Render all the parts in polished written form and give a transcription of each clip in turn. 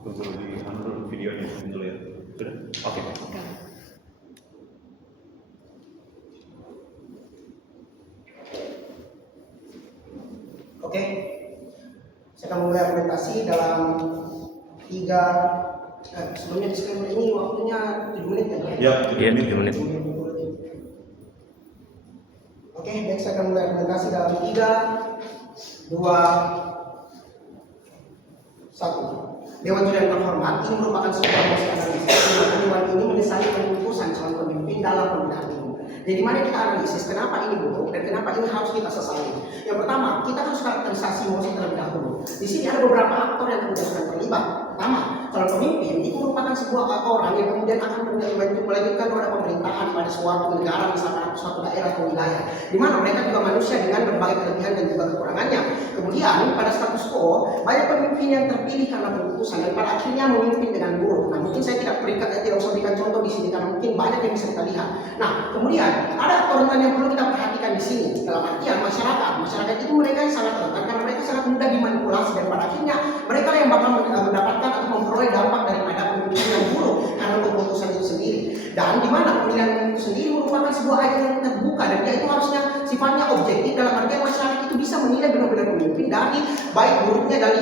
Suruh di dulu videonya dulu ya. Sudah? Oke. Oke. Saya akan mulai argumentasi dalam 3 sebelumnya disclaimer ini waktunya 7 menit ya? Ya, 7 menit. Oke, baik, saya akan mulai argumentasi dalam 3, 2, 1. Dewan Juri yang terhormat, ini merupakan sebuah mosi analisis. Dewan ini mendesain keputusan calon pemimpin dalam pemilihan umum. Jadi mari kita analisis kenapa ini buruk dan kenapa ini harus kita sesali. Yang pertama, kita harus karakterisasi mosi terlebih dahulu. Di sini ada beberapa aktor yang kemudian sedang terlibat. Pertama, calon pemimpin itu merupakan sebuah orang yang kemudian akan melanjutkan roda pemerintahan pada suatu negara, misalkan suatu daerah atau wilayah, di mana mereka juga manusia dengan berbagai kelebihan dan juga kekurangannya. Kemudian pada status quo, banyak pemimpin yang terpilih karena keputusan dan pada akhirnya memimpin dengan buruk. Nah, mungkin saya tidak usah berikan contoh di sini karena mungkin banyak yang bisa kita lihat. Nah, kemudian ada aktor rentan yang perlu kita perhatikan di sini. Dalam artian masyarakat itu mereka yang sangat rentan karena mereka sangat mudah dimanipulasi dan pada akhirnya mereka yang bakal mendapatkan atau memperoleh dampak daripada pemilihan yang buruk karena keputusan itu sendiri. Dan di mana pemilihan itu sendiri merupakan sebuah ajang yang terbuka dan dia itu harusnya sifatnya objektif dalam artian masyarakat itu bisa menilai benar-benar pemimpin dari baik buruknya, dari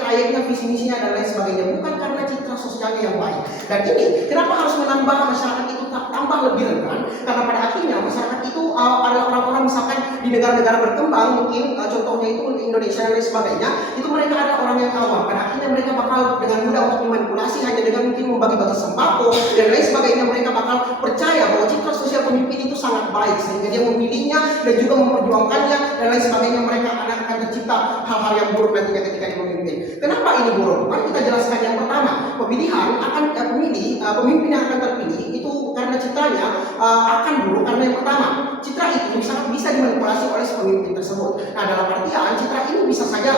trayeknya, visi misinya dan lain sebagainya, bukan karena citra sosialnya yang baik. Dan ini kenapa harus menambah masyarakat itu tambah lebih rentan? Karena pada akhirnya masyarakat itu adalah orang-orang misalkan di negara-negara berkembang, mungkin contohnya itu Indonesia dan lain sebagainya, itu mereka adalah orang yang awam. Pada akhirnya mereka bakal dengan mudah untuk dimanipulasi hanya dengan mungkin membagi-bagi sembako dan lain sebagainya. Mereka bakal percaya bahwa citra sosial pemimpin itu sangat baik sehingga dia memilihnya dan juga memperjuangkannya dan lain sebagainya. Mereka akan tercipta hal-hal yang buruk nantinya ketika dia memimpin. Kenapa ini buruk? Mari kita jelaskan. Yang pertama, pemilihan akan pemimpin yang akan terpilih itu karena citranya akan buruk karena yang pertama, citra itu sangat bisa dimanipulasi oleh si pemimpin tersebut. Nah, dalam artian citra ini bisa saja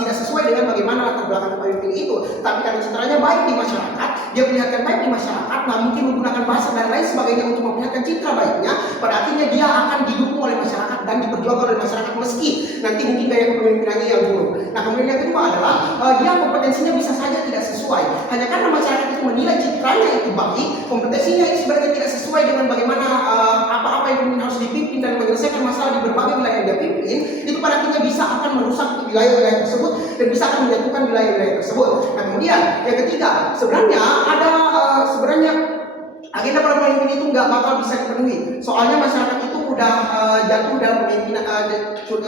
tidak sesuai dengan bagaimana latar belakang pemimpin itu, tapi karena citranya baik di masyarakat, dia perlihatkan baik di masyarakat, nah mungkin menggunakan bahasa dan lain sebagainya untuk memperlihatkan citra baiknya, pada akhirnya dia akan didukung oleh masyarakat dan diperjuangkan oleh masyarakat meski nanti mungkin gaya kepemimpinannya yang buruk. Nah, kemudian yang kedua adalah dia kompetensinya bisa saja tidak sesuai, hanya karena masyarakat itu menilai citranya itu baik, kompetensinya itu sebenarnya tidak sesuai dengan bagaimana apa-apa yang harus dipimpin dan menyelesaikan masalah di berbagai wilayah yang dia pimpin, itu pada akhirnya bisa akan merusak wilayah-wilayah tersebut dan bisa akan menjatuhkan wilayah-wilayah tersebut. Nah, kemudian yang ketiga, sebenarnya ada agenda para pemimpin itu nggak bakal bisa dipenuhi. Soalnya masyarakat itu udah jatuh dalam pemimpinan, jatuh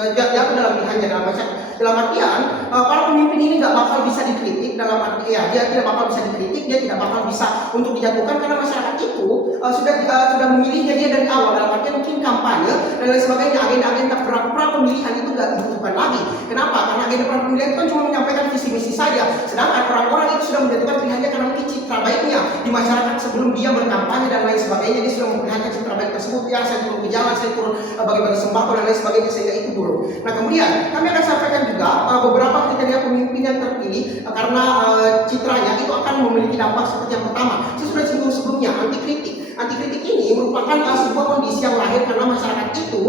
dalam pilihannya dalam masyarakat. Dalam artian para pemimpin ini nggak bakal bisa dikritik, dalam arti ya dia tidak bakal bisa dikritik, dia tidak bakal bisa untuk dijatuhkan karena masyarakat itu sudah memilihnya dia dari awal. Dalam artian mungkin kampanye dan lain sebagainya, agenda-agenda pra pemilihan itu nggak dibutuhkan lagi. Kenapa? Karena agenda pra pemilihan itu kan cuma menyampaikan visi misi saja. Sedangkan orang-orang itu sudah menjatuhkan pilihannya karena mungkin citra baiknya di masyarakat sebelum dia berkampanye dan lain sebagainya, dia sudah memperlihatkan citra baik tersebut. Ya, saya turun ke jalan, saya turun bagi-bagi sembako dan lain sebagainya, sehingga itu buruk. Nah, kemudian kami akan sampaikan juga beberapa kriteria pemimpin yang terpilih karena citranya itu akan memiliki dampak seperti yang pertama. Saya sudah singgung sebelumnya, anti kritik. Anti kritik ini merupakan sebuah kondisi yang lahir karena masyarakat itu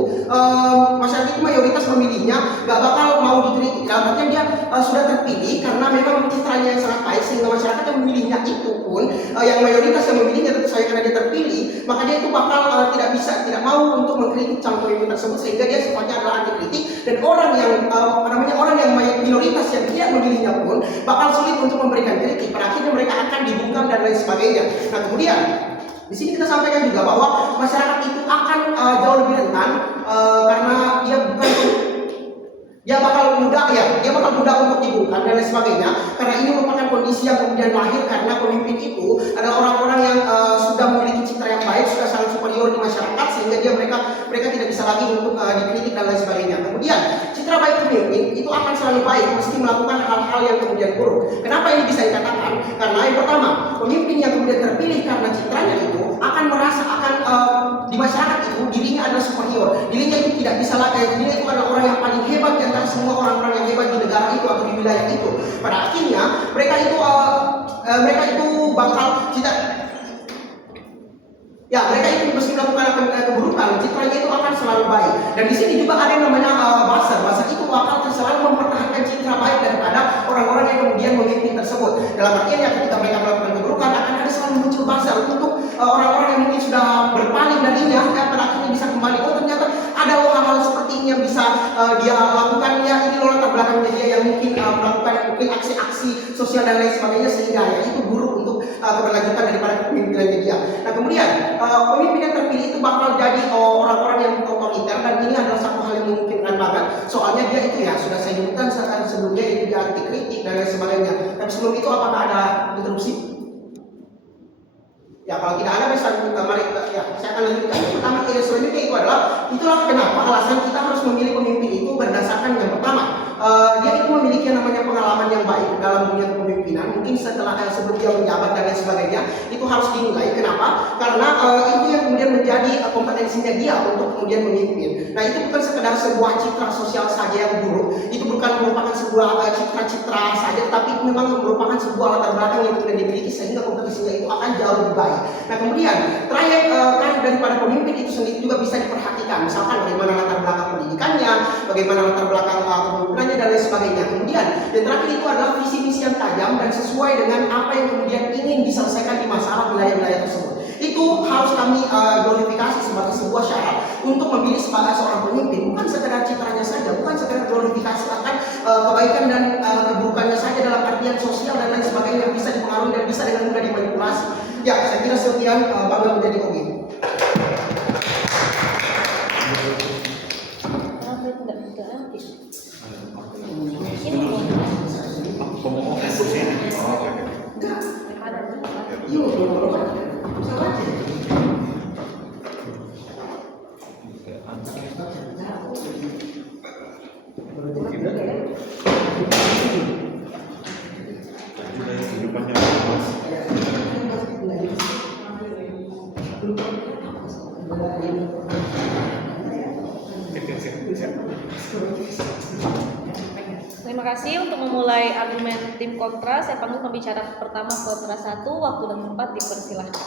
mayoritas memilihnya nggak bakal mau dikritik. Dalam artian dia sudah terpilih karena memang citranya yang sangat baik sehingga masyarakat yang memilihnya itu pun yang mayoritas yang memilihnya tentu saja karena dia terpilih, maka dia itu bakal tidak mau untuk mengkritik calon pemimpin tersebut sehingga dia sifatnya adalah anti kritik. Dan orang yang minoritas yang tidak memilihnya pun bakal sulit untuk memberikan kritik. Pada akhirnya mereka akan dibungkam dan lain sebagainya. Nah, kemudian di sini kita sampaikan juga bahwa masyarakat itu akan jauh lebih rentan karena dia bakal mudah untuk dibungkam dan lain sebagainya. Karena ini merupakan kondisi yang kemudian lahir karena pemimpin itu adalah orang-orang yang sudah memiliki citra yang baik, sudah sangat superior di masyarakat sehingga mereka tidak bisa lagi untuk dikritik dan lain sebagainya. Kemudian citra baik pemimpin itu akan selalu baik meski melakukan hal-hal yang kemudian buruk. Kenapa ini bisa dikatakan? Karena yang pertama, pemimpin yang kemudian terpilih karena citranya itu akan merasa di masyarakat itu dirinya adalah superior, dirinya itu tidak bisa lagi, dirinya itu adalah orang yang paling hebat di antara semua orang-orang yang hebat di negara itu atau di wilayah itu. Pada akhirnya mereka itu bakal Ya, mereka itu meski melakukan keburukan, citranya itu akan selalu baik. Dan di sini juga ada yang namanya buzzer. Buzzer itu akan selalu mempertahankan citra baik daripada orang-orang yang kemudian memimpin tersebut. Dalam artian ya, ketika mereka melakukan keburukan akan ada selalu muncul buzzer untuk orang-orang yang mungkin sudah berpaling darinya, pada akhirnya bisa kembali. Oh, ternyata ada hal-hal seperti ini yang bisa dia lakukan. Ya, ini loh latar belakangnya dia yang mungkin melakukan aksi-aksi sosial dan lain sebagainya, sehingga ya itu buruk untuk keberlanjutan daripada kepemimpinannya dia. Nah, kemudian pemimpin yang terpilih itu bakal jadi orang-orang yang otoriter, dan ini adalah satu hal yang memungkinkan banget. Soalnya dia itu ya sudah saya sebutkan sebelumnya, itu dia anti kritik dan lain sebagainya. Tapi sebelum itu apakah ada interupsi? Ya, kalau tidak ada bisa mari ya saya akan lanjutkan. Yang pertama selanjutnya itu adalah itulah kenapa alasan kita harus memilih pemimpin itu berdasarkan yang pertama. Dia itu memiliki yang namanya pengalaman yang baik dalam dunia kepemimpinan. Mungkin setelah sebelum dia menjabat dan lain sebagainya, itu harus dinilai. Kenapa? Karena itu yang kemudian menjadi kompetensinya dia untuk kemudian memimpin. Nah, itu bukan sekedar sebuah citra sosial saja yang buruk. Itu bukan merupakan sebuah citra-citra saja, tapi memang merupakan sebuah latar belakang yang kemudian dimiliki sehingga kompetensinya itu akan jauh lebih baik. Nah, kemudian trayek karir daripada pemimpin itu sendiri juga bisa diperhatikan. Misalkan bagaimana latar belakang pendidikannya, bagaimana latar belakang kepemimpinannya dan lain sebagainya. Kemudian yang terakhir itu adalah visi misi yang tajam dan sesuai dengan apa yang kemudian ingin diselesaikan di masalah wilayah-wilayah tersebut. Itu harus kami glorifikasi sebagai sebuah syarat untuk memilih sebagai seorang pemimpin. Bukan sekedar citranya saja, bukan sekedar glorifikasi akan kebaikan dan keburukannya saja dalam artian sosial dan lain sebagainya yang bisa dipengaruhi dan bisa dengan mudah dimanipulasi. Ya, saya kira sekian bangga menjadi OG. Terima kasih. Untuk memulai argumen tim kontra, saya panggil pembicara pertama kontra 1, waktu dan tempat dipersilahkan.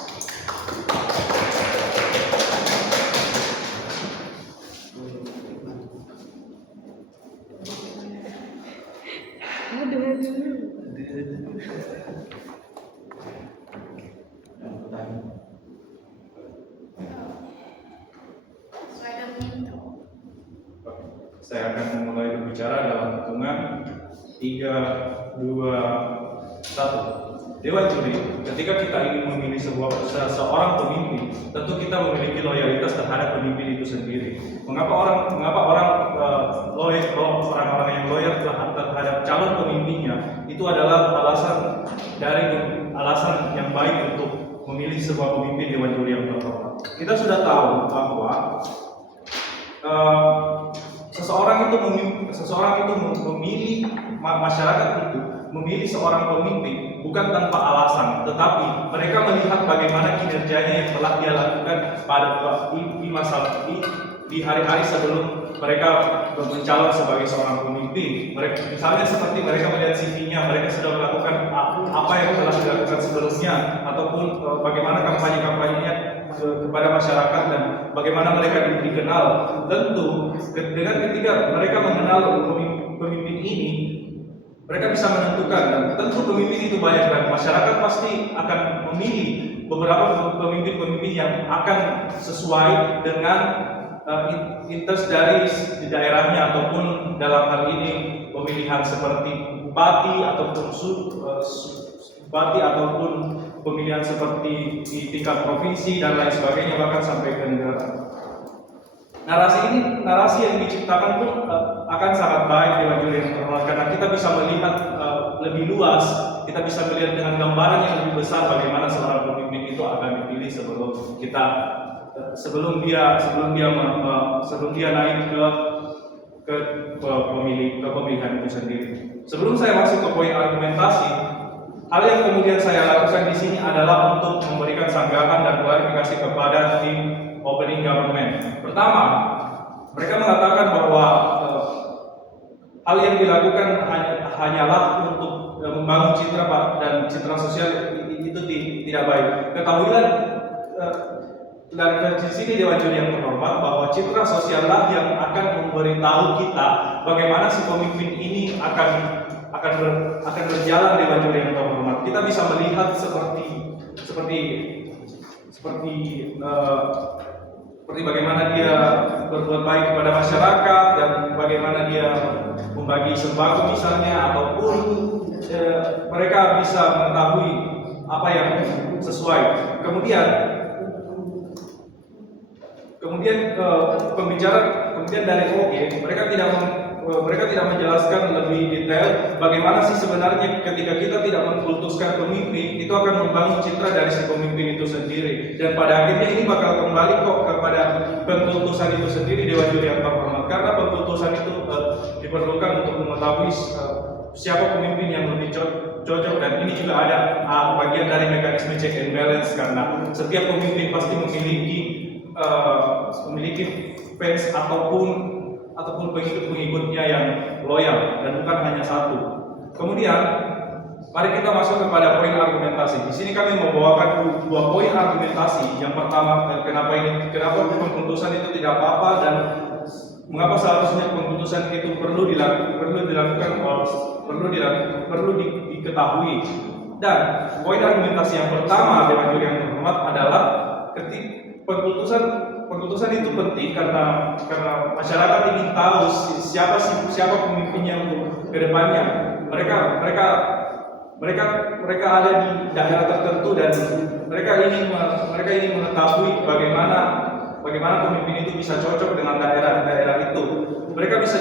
Saya akan memulai berbicara dalam hitungan 3, 2, 1. Dewan juri, ketika kita ingin memilih seorang pemimpin, tentu kita memiliki loyalitas terhadap pemimpin itu sendiri. Mengapa orang yang loyal terhadap calon pemimpinnya itu adalah alasan yang baik untuk memilih sebuah pemimpin dewan juri yang terhormat. Kita sudah tahu bahwa seseorang itu memilih masyarakat itu memilih seorang pemimpin bukan tanpa alasan, tetapi mereka melihat bagaimana kinerjanya yang telah dia lakukan di hari-hari sebelum mereka mencalon sebagai seorang pemimpin. Misalnya seperti mereka melihat CV-nya, mereka sudah melakukan apa yang telah dilakukan sebelumnya, ataupun bagaimana kampanye-kampanyenya kepada masyarakat dan bagaimana mereka dikenal. Tentu dengan ketika mereka mengenal pemimpin ini, mereka bisa menentukan, dan tentu pemimpin itu banyak dan masyarakat pasti akan memilih beberapa pemimpin-pemimpin yang akan sesuai dengan interest dari daerahnya, ataupun dalam hal ini pemilihan seperti bupati ataupun pemilihan seperti di tingkat provinsi dan lain sebagainya, bahkan sampai ke negara. Narasi yang diciptakan pun akan sangat baik dewan juri yang terhormat, karena kita bisa melihat lebih luas, kita bisa melihat dengan gambaran yang lebih besar bagaimana seorang pemimpin itu akan dipilih sebelum dia naik ke pemilihan itu sendiri. Sebelum saya masuk ke poin argumentasi, hal yang kemudian saya lakukan di sini adalah untuk memberikan sanggahan dan klarifikasi kepada tim opening government. Pertama, mereka mengatakan bahwa hal yang dilakukan hanyalah untuk membangun citra dan citra sosial itu tidak baik. Ketahuilah dari sini Dewan Juri yang terhormat bahwa citra sosiallah yang akan memberitahu kita bagaimana si pemimpin ini akan berjalan. Dewan Juri yang terhormat, kita bisa melihat seperti bagaimana dia berbuat baik kepada masyarakat dan bagaimana dia membagi sembako misalnya, ataupun mereka bisa mengetahui apa yang sesuai. Kemudian dari OG mereka tidak menjelaskan lebih detail bagaimana sih sebenarnya ketika kita tidak mengkultuskan pemimpin itu akan membangun citra dari si pemimpin itu sendiri, dan pada akhirnya ini bakal kembali kok kepada pengkultusan itu sendiri. Dewan Juri yang terhormat, karena pengkultusan itu diperlukan untuk mengetahui siapa pemimpin yang lebih cocok, dan ini juga ada bagian dari mekanisme check and balance, karena setiap pemimpin pasti memiliki fans ataupun pengikut-pengikutnya yang loyal dan bukan hanya satu. Kemudian mari kita masuk kepada poin argumentasi. Di sini kami membawakan dua poin argumentasi. Yang pertama, kenapa pengkultusan itu tidak apa-apa dan mengapa seharusnya pengkultusan itu perlu diketahui. Dan poin argumentasi yang pertama Dewan Juri yang terhormat adalah pengkultusan itu penting karena masyarakat ingin tahu siapa pemimpinnya untuk kedepannya. Mereka ada di daerah tertentu dan mereka ingin mengetahui bagaimana pemimpin itu bisa cocok dengan daerah itu. Mereka bisa,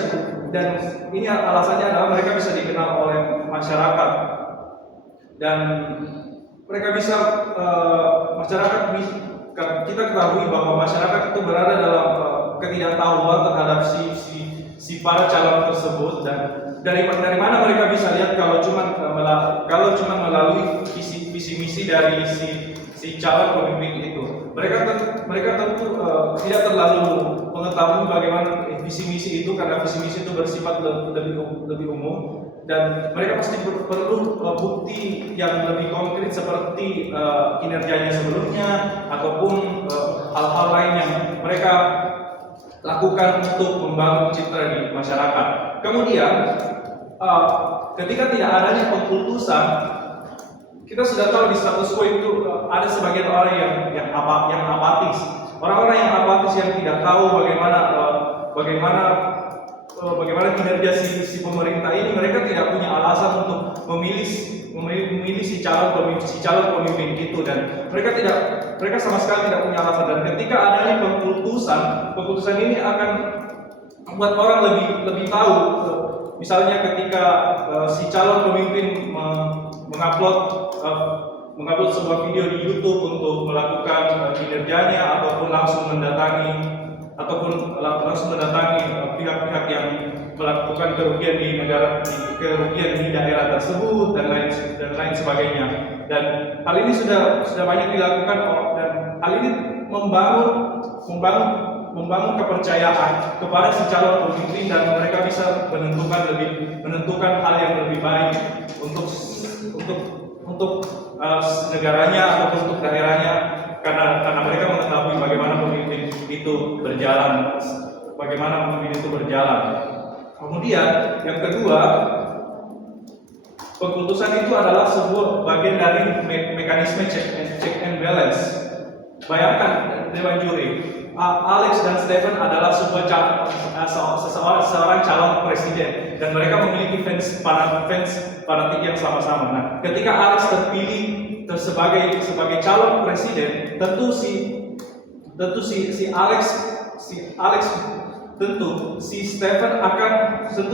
dan ini alasannya adalah mereka bisa dikenal oleh masyarakat, dan mereka bisa kita ketahui bahwa masyarakat itu berada dalam ketidaktahuan terhadap si para calon tersebut, dan dari mana mereka bisa lihat kalau cuma melalui visi misi dari si calon pemimpin itu. Mereka tentu tidak terlalu mengetahui bagaimana visi misi itu, karena visi misi itu bersifat lebih umum, dan mereka pasti perlu bukti yang lebih konkret seperti kinerjanya sebelumnya ataupun hal-hal lain yang mereka lakukan untuk membangun citra di masyarakat. Kemudian ketika tidak adanya pengkultusan, kita sudah tahu di status quo itu ada sebagian orang yang apatis. Orang-orang yang apatis yang tidak tahu bagaimana kinerja si pemerintah ini, mereka tidak punya alasan untuk memilih si calon pemimpin itu, dan mereka sama sekali tidak punya alasan. Dan ketika adanya pengkultusan ini akan membuat orang lebih tahu. Misalnya ketika si calon pemimpin mengupload sebuah video di YouTube untuk melakukan kinerjanya, ataupun langsung mendatangi pihak-pihak yang melakukan kerugian di daerah tersebut dan lain sebagainya. Dan hal ini sudah banyak dilakukan, dan hal ini membangun kepercayaan kepada si calon pemimpin, dan mereka bisa menentukan hal yang lebih baik untuk negaranya ataupun untuk daerahnya, karena mereka mengetahui bagaimana pemimpin itu berjalan. Kemudian yang kedua, pengkultusan itu adalah sebuah bagian dari mekanisme check and balance. Bayangkan Dewan Juri, Alex dan Stephen adalah seorang calon presiden, dan mereka memiliki fans fanatik yang sama-sama. Nah, ketika Alex terpilih sebagai calon presiden, tentu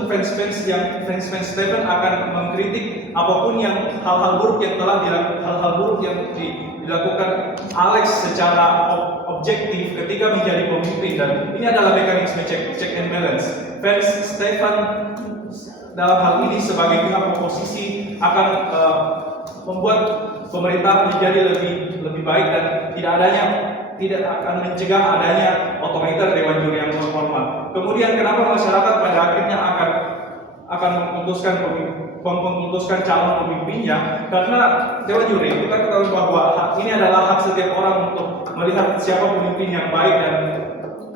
fans Stephen akan mengkritik apapun yang hal-hal buruk yang dilakukan Alex secara objektif ketika menjadi pemimpin, dan ini adalah mekanisme check and balance. Fans Stephen dalam hal ini sebagai pihak oposisi akan membuat pemerintah menjadi lebih baik, dan tidak akan mencegah adanya otoriter Dewan Juri yang terhormat. Kemudian kenapa masyarakat pada akhirnya akan memutuskan memutuskan calon pemimpinnya, karena dewan juri kita ketahui bahwa ini adalah hak setiap orang untuk melihat siapa pemimpin yang baik, dan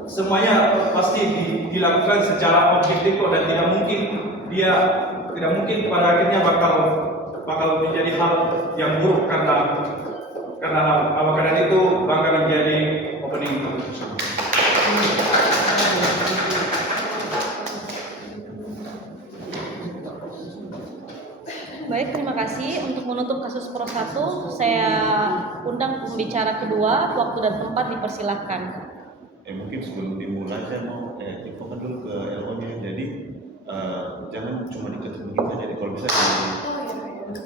semuanya pasti dilakukan secara objektif kok, dan tidak mungkin pada akhirnya bakal menjadi hal yang buruk karena itu bakal menjadi opening. Baik, terima kasih. Untuk menutup kasus Pro 1, saya undang pembicara kedua, waktu dan tempat dipersilahkan. Mungkin sebelum dimulai saya mau infokan dulu ke LO-nya. Jadi jangan cuma diketuk begitu saja. Jadi kalau bisa di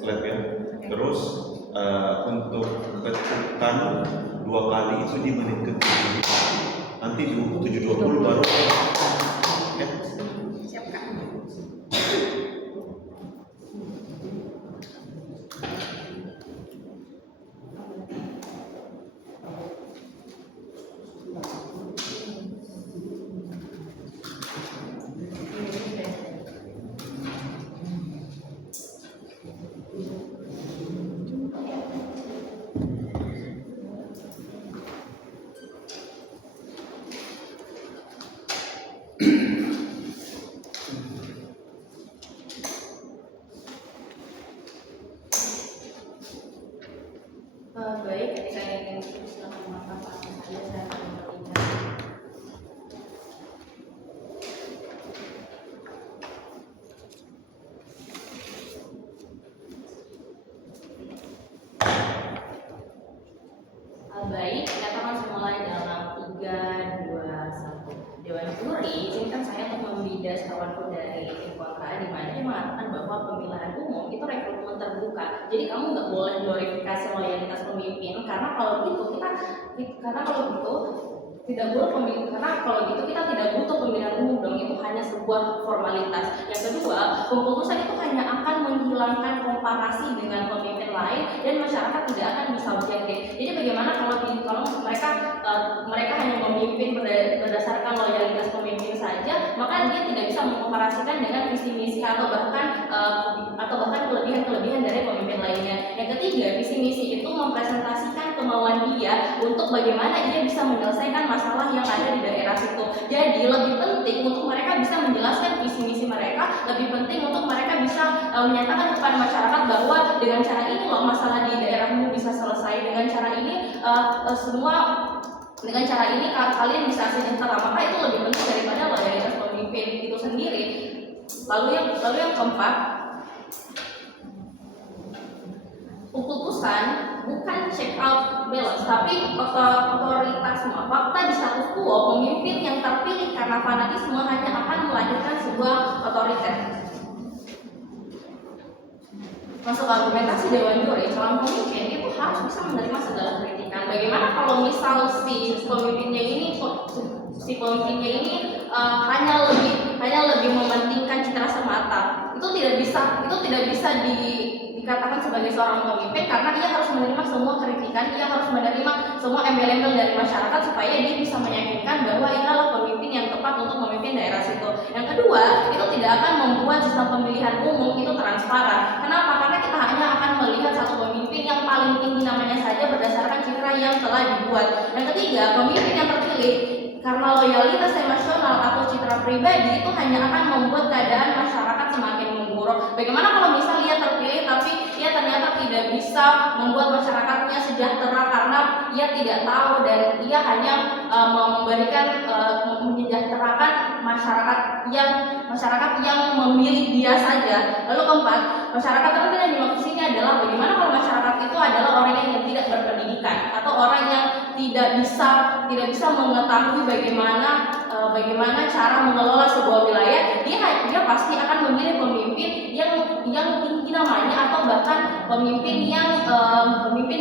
lab ya. Terus untuk ketukan 2 kali itu di menit ke-7. Nanti 7.20 baru ya. Siapkan. Baik, ketika ingin silakan mengatakan saja saya akan berbicara. Baik, kita akan mulai dalam 3, 2, 1. Dewan juri izinkan saya untuk membidas kawanku dari tim kontra, di mana dia mengatakan bahwa pemilihan umum itu rekrutmen terbuka. Jadi kamu nggak boleh glorifikasi loyalitas pemimpin, karena kalau gitu tidak butuh pemilihan, karena kalau gitu kita tidak butuh pemilihan umum dong, itu hanya sebuah formalitas. Yang kedua, keputusan itu hanya akan menghilangkan komparasi dengan pemimpin lain dan masyarakat tidak akan bisa objektif. Jadi bagaimana kalau mereka hanya memimpin berdasarkan loyalitas pemimpin saja, maka dia tidak bisa mengkomparasikan dengan visi misi atau bahkan kelebihan dari pemimpin lainnya. Yang ketiga, visi misi itu mempresentasikan kemauan dia untuk bagaimana dia bisa menyelesaikan masalah yang ada di daerah situ. Jadi lebih penting untuk mereka bisa menjelaskan visi misi mereka, lebih penting untuk mereka bisa menyatakan kepada masyarakat bahwa dengan cara ini loh masalah di daerahmu bisa selesai, dengan cara ini dengan cara ini kalian bisa sejahtera. Maka itu lebih penting daripada loyalitas pemimpin itu sendiri. Lalu yang keempat, keputusan bukan check out balance, tapi otoritasme. Fakta di status quo, pemimpin yang terpilih karena fanatisme hanya akan melahirkan sebuah otoriter. Masuk argumentasi dewan juri, calon pemimpin itu harus bisa menerima segala kritikan. Bagaimana kalau misal si pemimpinnya ini hanya lebih mementingkan citra semata? Itu tidak bisa dikatakan sebagai seorang pemimpin, karena dia harus menerima semua kritikan, dia harus menerima semua embel-embel dari masyarakat supaya dia bisa meyakinkan bahwa ini adalah pemimpin yang tepat untuk memimpin daerah situ. Yang kedua, itu tidak akan membuat sistem pemilihan umum itu transparan. Kenapa? Karena kita hanya akan melihat satu pemimpin yang paling tinggi namanya saja berdasarkan citra yang telah dibuat. Yang ketiga, pemimpin yang terpilih karena loyalitas emosional atau citra pribadi itu hanya akan membuat keadaan masyarakat semakin memburuk. Bagaimana kalau misal dia terpilih tapi dia ternyata tidak bisa membuat masyarakatnya sejahtera karena ia tidak tahu dan ia hanya menyejahterakan masyarakat yang memilih dia saja. Lalu keempat, masyarakat tertentu yang dimaksud sini adalah bagaimana kalau masyarakat itu adalah orang yang tidak berpendidikan atau orang yang tidak bisa mengetahui bagaimana cara mengelola sebuah wilayah. Dia pasti akan memilih pemimpin yang tinggi namanya atau bahkan pemimpin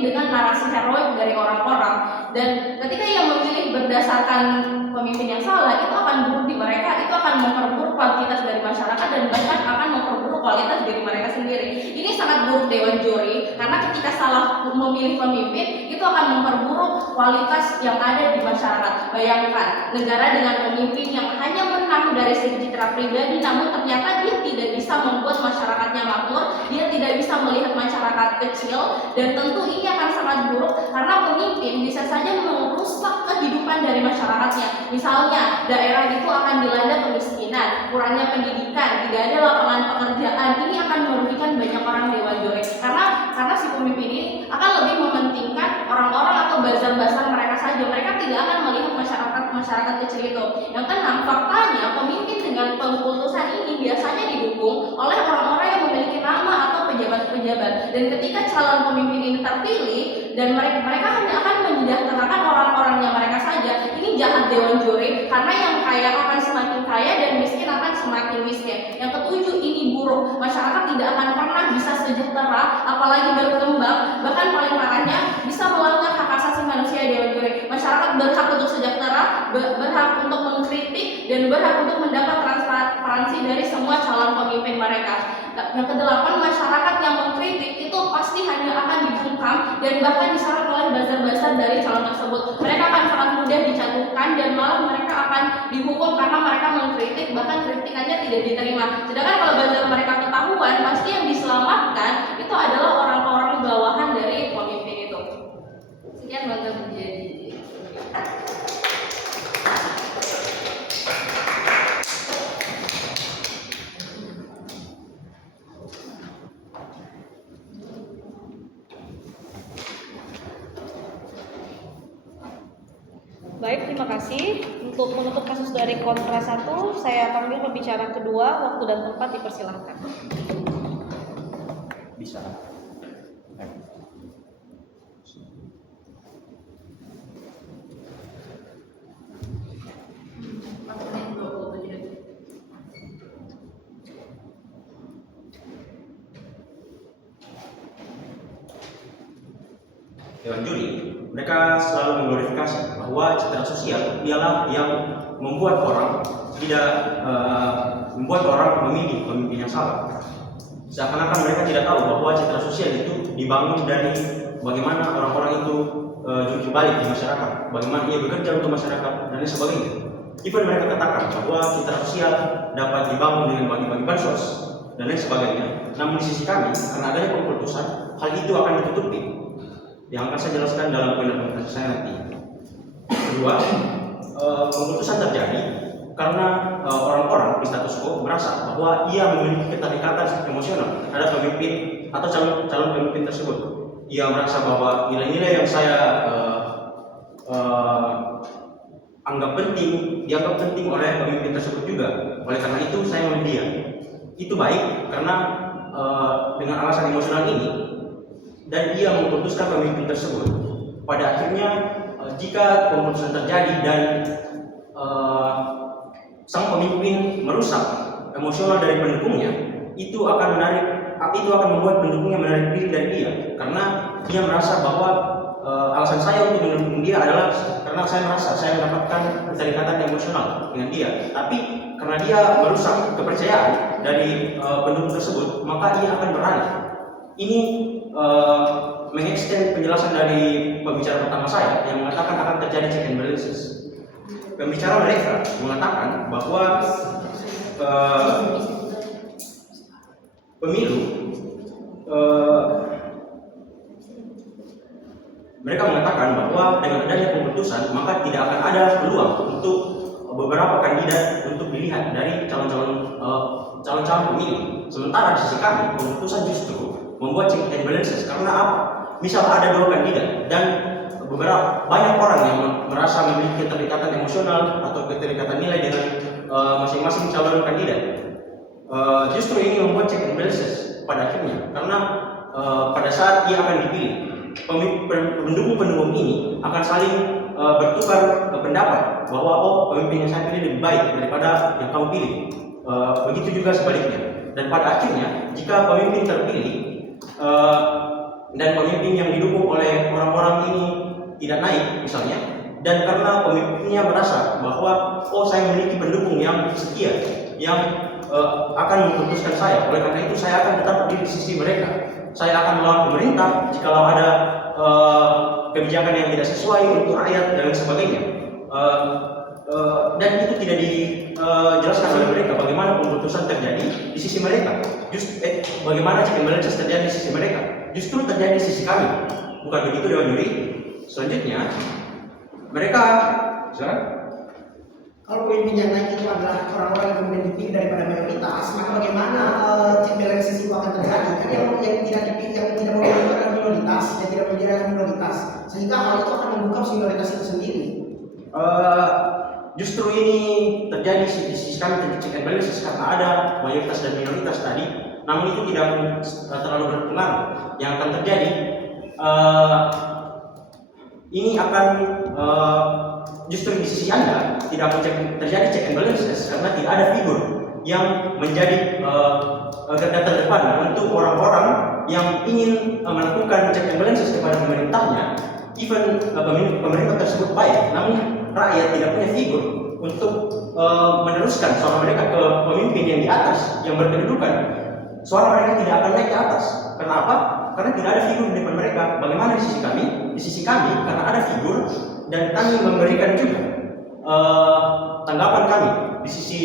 dengan narasi heroik dari orang-orang. Dan ketika ia memilih berdasarkan pemimpin yang salah, itu akan buruk di mereka, itu akan memperburuk kualitas dari masyarakat dan bahkan akan memperburuk kualitas diri mereka sendiri. Ini sangat buruk dewan juri. karena ketika salah memilih pemimpin itu akan memperburuk kualitas yang ada di masyarakat. Bayangkan negara dengan pemimpin yang hanya menang dari segi citra pribadi, namun ternyata dia tidak bisa membuat masyarakatnya makmur, dia tidak bisa melihat masyarakat kecil, dan tentu ini akan sangat buruk karena pemimpin bisa saja merusak kehidupan dari masyarakatnya. Misalnya daerah itu akan dilanda kemiskinan, kurangnya pendidikan, tidak ada lapangan pekerjaan. Ini akan merugikan banyak orang Dewan Jore karena si pemimpin ini akan lebih mementingkan orang-orang atau bazar-bazar mereka saja. Mereka tidak akan melihat masyarakat kecil itu. Yang keenam, faktanya pemimpin dengan pengkultusan ini biasanya didukung oleh orang-orang yang memiliki nama atau pejabat-pejabat. Dan ketika calon pemimpin ini terpilih dan mereka hanya akan menyejahterakan orang-orangnya mereka saja, ini jahat Dewan Jore karena yang kaya akan semakin kaya dan miskin akan semakin miskin. Yang ketujuh, ini buruk. Masyarakat tidak akan pernah bisa sejahtera, apalagi berkembang. Bahkan paling parahnya bisa melanggar hak asasi manusia Dewan Jore. Masyarakat berhak untuk sejahtera, berhak untuk mengkritik, dan berhak untuk mendapat transparansi dari semua calon pemimpin mereka. Yang kedelapan, masyarakat yang mengkritik itu pasti hanya akan dibungkam dan bahkan diserang oleh bazar-bazar dari calon tersebut. Mereka akan sangat mudah dicantumkan dan malah mereka akan dihukum karena mereka mengkritik, bahkan kritikannya tidak diterima. Sedangkan kalau bazar mereka ketahuan, pasti yang diselamatkan itu adalah orang-orang bawahan dari pemimpin itu. Sekian bangga menjadi. Baik, terima kasih. Untuk menutup kasus dari kontra 1, saya panggil pembicara kedua. Waktu dan tempat dipersilahkan. Bisa. Dewan Juri, mereka selalu mengglorifikasi bahwa citra sosial ialah yang membuat orang memilih pemimpin yang salah. Seakan-akan mereka tidak tahu bahwa citra sosial itu dibangun dari bagaimana orang-orang itu jujur balik di masyarakat, bagaimana ia bekerja untuk masyarakat dan lain sebagainya. Even mereka katakan bahwa citra sosial dapat dibangun dengan bagi-bagi bansos dan lain sebagainya. Namun di sisi kami, karena adanya pengkultusan, hal itu akan ditutupi. Yang akan saya jelaskan dalam penjelasan saya nanti. Kedua, pengkultusan terjadi karena orang-orang di status quo merasa bahwa ia memiliki keterikatan emosional terhadap pemimpin atau calon pemimpin tersebut. Ia merasa bahwa nilai-nilai yang saya anggap penting, dianggap penting oleh pemimpin tersebut juga. Oleh karena itu saya memilih dia. Itu baik karena dengan alasan emosional ini dan ia memutuskan pemimpin tersebut. Pada akhirnya jika pembunuhan terjadi dan sang pemimpin merusak emosional dari pendukungnya, itu akan membuat pendukungnya menarik diri dari dia, karena dia merasa bahwa alasan saya untuk mendukung dia adalah karena saya merasa saya mendapatkan keterikatan emosional dengan dia. Tapi karena dia merusak kepercayaan dari pendukung tersebut, maka ia akan beralih. Ini mengextend penjelasan dari pembicara pertama saya yang mengatakan akan terjadi check and balances. Pembicara mereka mengatakan bahwa pemilu mereka mengatakan bahwa dengan adanya keputusan maka tidak akan ada peluang untuk beberapa kandidat untuk dilihat dari calon-calon pemilu. Sementara di sisi kami, keputusan justru membuat check and balances. Karena apa? Misal ada 2 kandidat dan banyak orang yang merasa memiliki keterikatan emosional atau keterikatan nilai dengan masing-masing calon kandidat. Justru ini membuat check and balances pada akhirnya, karena pada saat ia akan dipilih, pendukung-pendukung ini akan saling bertukar pendapat bahwa pemimpin yang saya pilih lebih baik daripada yang kamu pilih. Begitu juga sebaliknya. Dan pada akhirnya jika pemimpin terpilih dan pemimpin yang didukung oleh orang-orang ini tidak naik misalnya, dan karena pemimpinnya merasa bahwa saya memiliki pendukung yang setia, yang akan memutuskan saya. Oleh karena itu saya akan tetap berdiri di sisi mereka. Saya akan melawan pemerintah jikalau ada kebijakan yang tidak sesuai untuk rakyat dan sebagainya. Dan itu tidak dijelaskan oleh mereka bagaimana pemutusan terjadi di sisi mereka. Bagaimana check and balances terjadi di sisi mereka. Justru terjadi di sisi kami. Bukan begitu Dewan Juri. Selanjutnya mereka kalau pemimpin yang naik itu adalah orang-orang yang kemudian dipilih daripada mayoritas, maka bagaimana check balances itu akan terjadi? Kan yang tidak dipilih, yang tidak memilih itu adalah minoritas, yang tidak memilih adalah minoritas, sehingga hal itu akan membuka minoritas itu sendiri. Justru ini terjadi di sisi kami check and balances karena ada mayoritas dan minoritas tadi. Namun itu tidak terlalu berpengaruh. Yang akan terjadi ini akan justru di sisi Anda tidak terjadi check and balances karena tidak ada figur yang menjadi garda terdepan untuk orang-orang yang ingin melakukan check and balances kepada pemerintahnya. Even pemerintah tersebut baik, namun rakyat tidak punya figur untuk meneruskan suara mereka ke pemimpin yang di atas yang berkedudukan. Suara mereka tidak akan naik ke atas. Kenapa? Karena tidak ada figur di depan mereka. Bagaimana di sisi kami? Di sisi kami karena ada figur dan kami memberikan juga tanggapan kami di sisi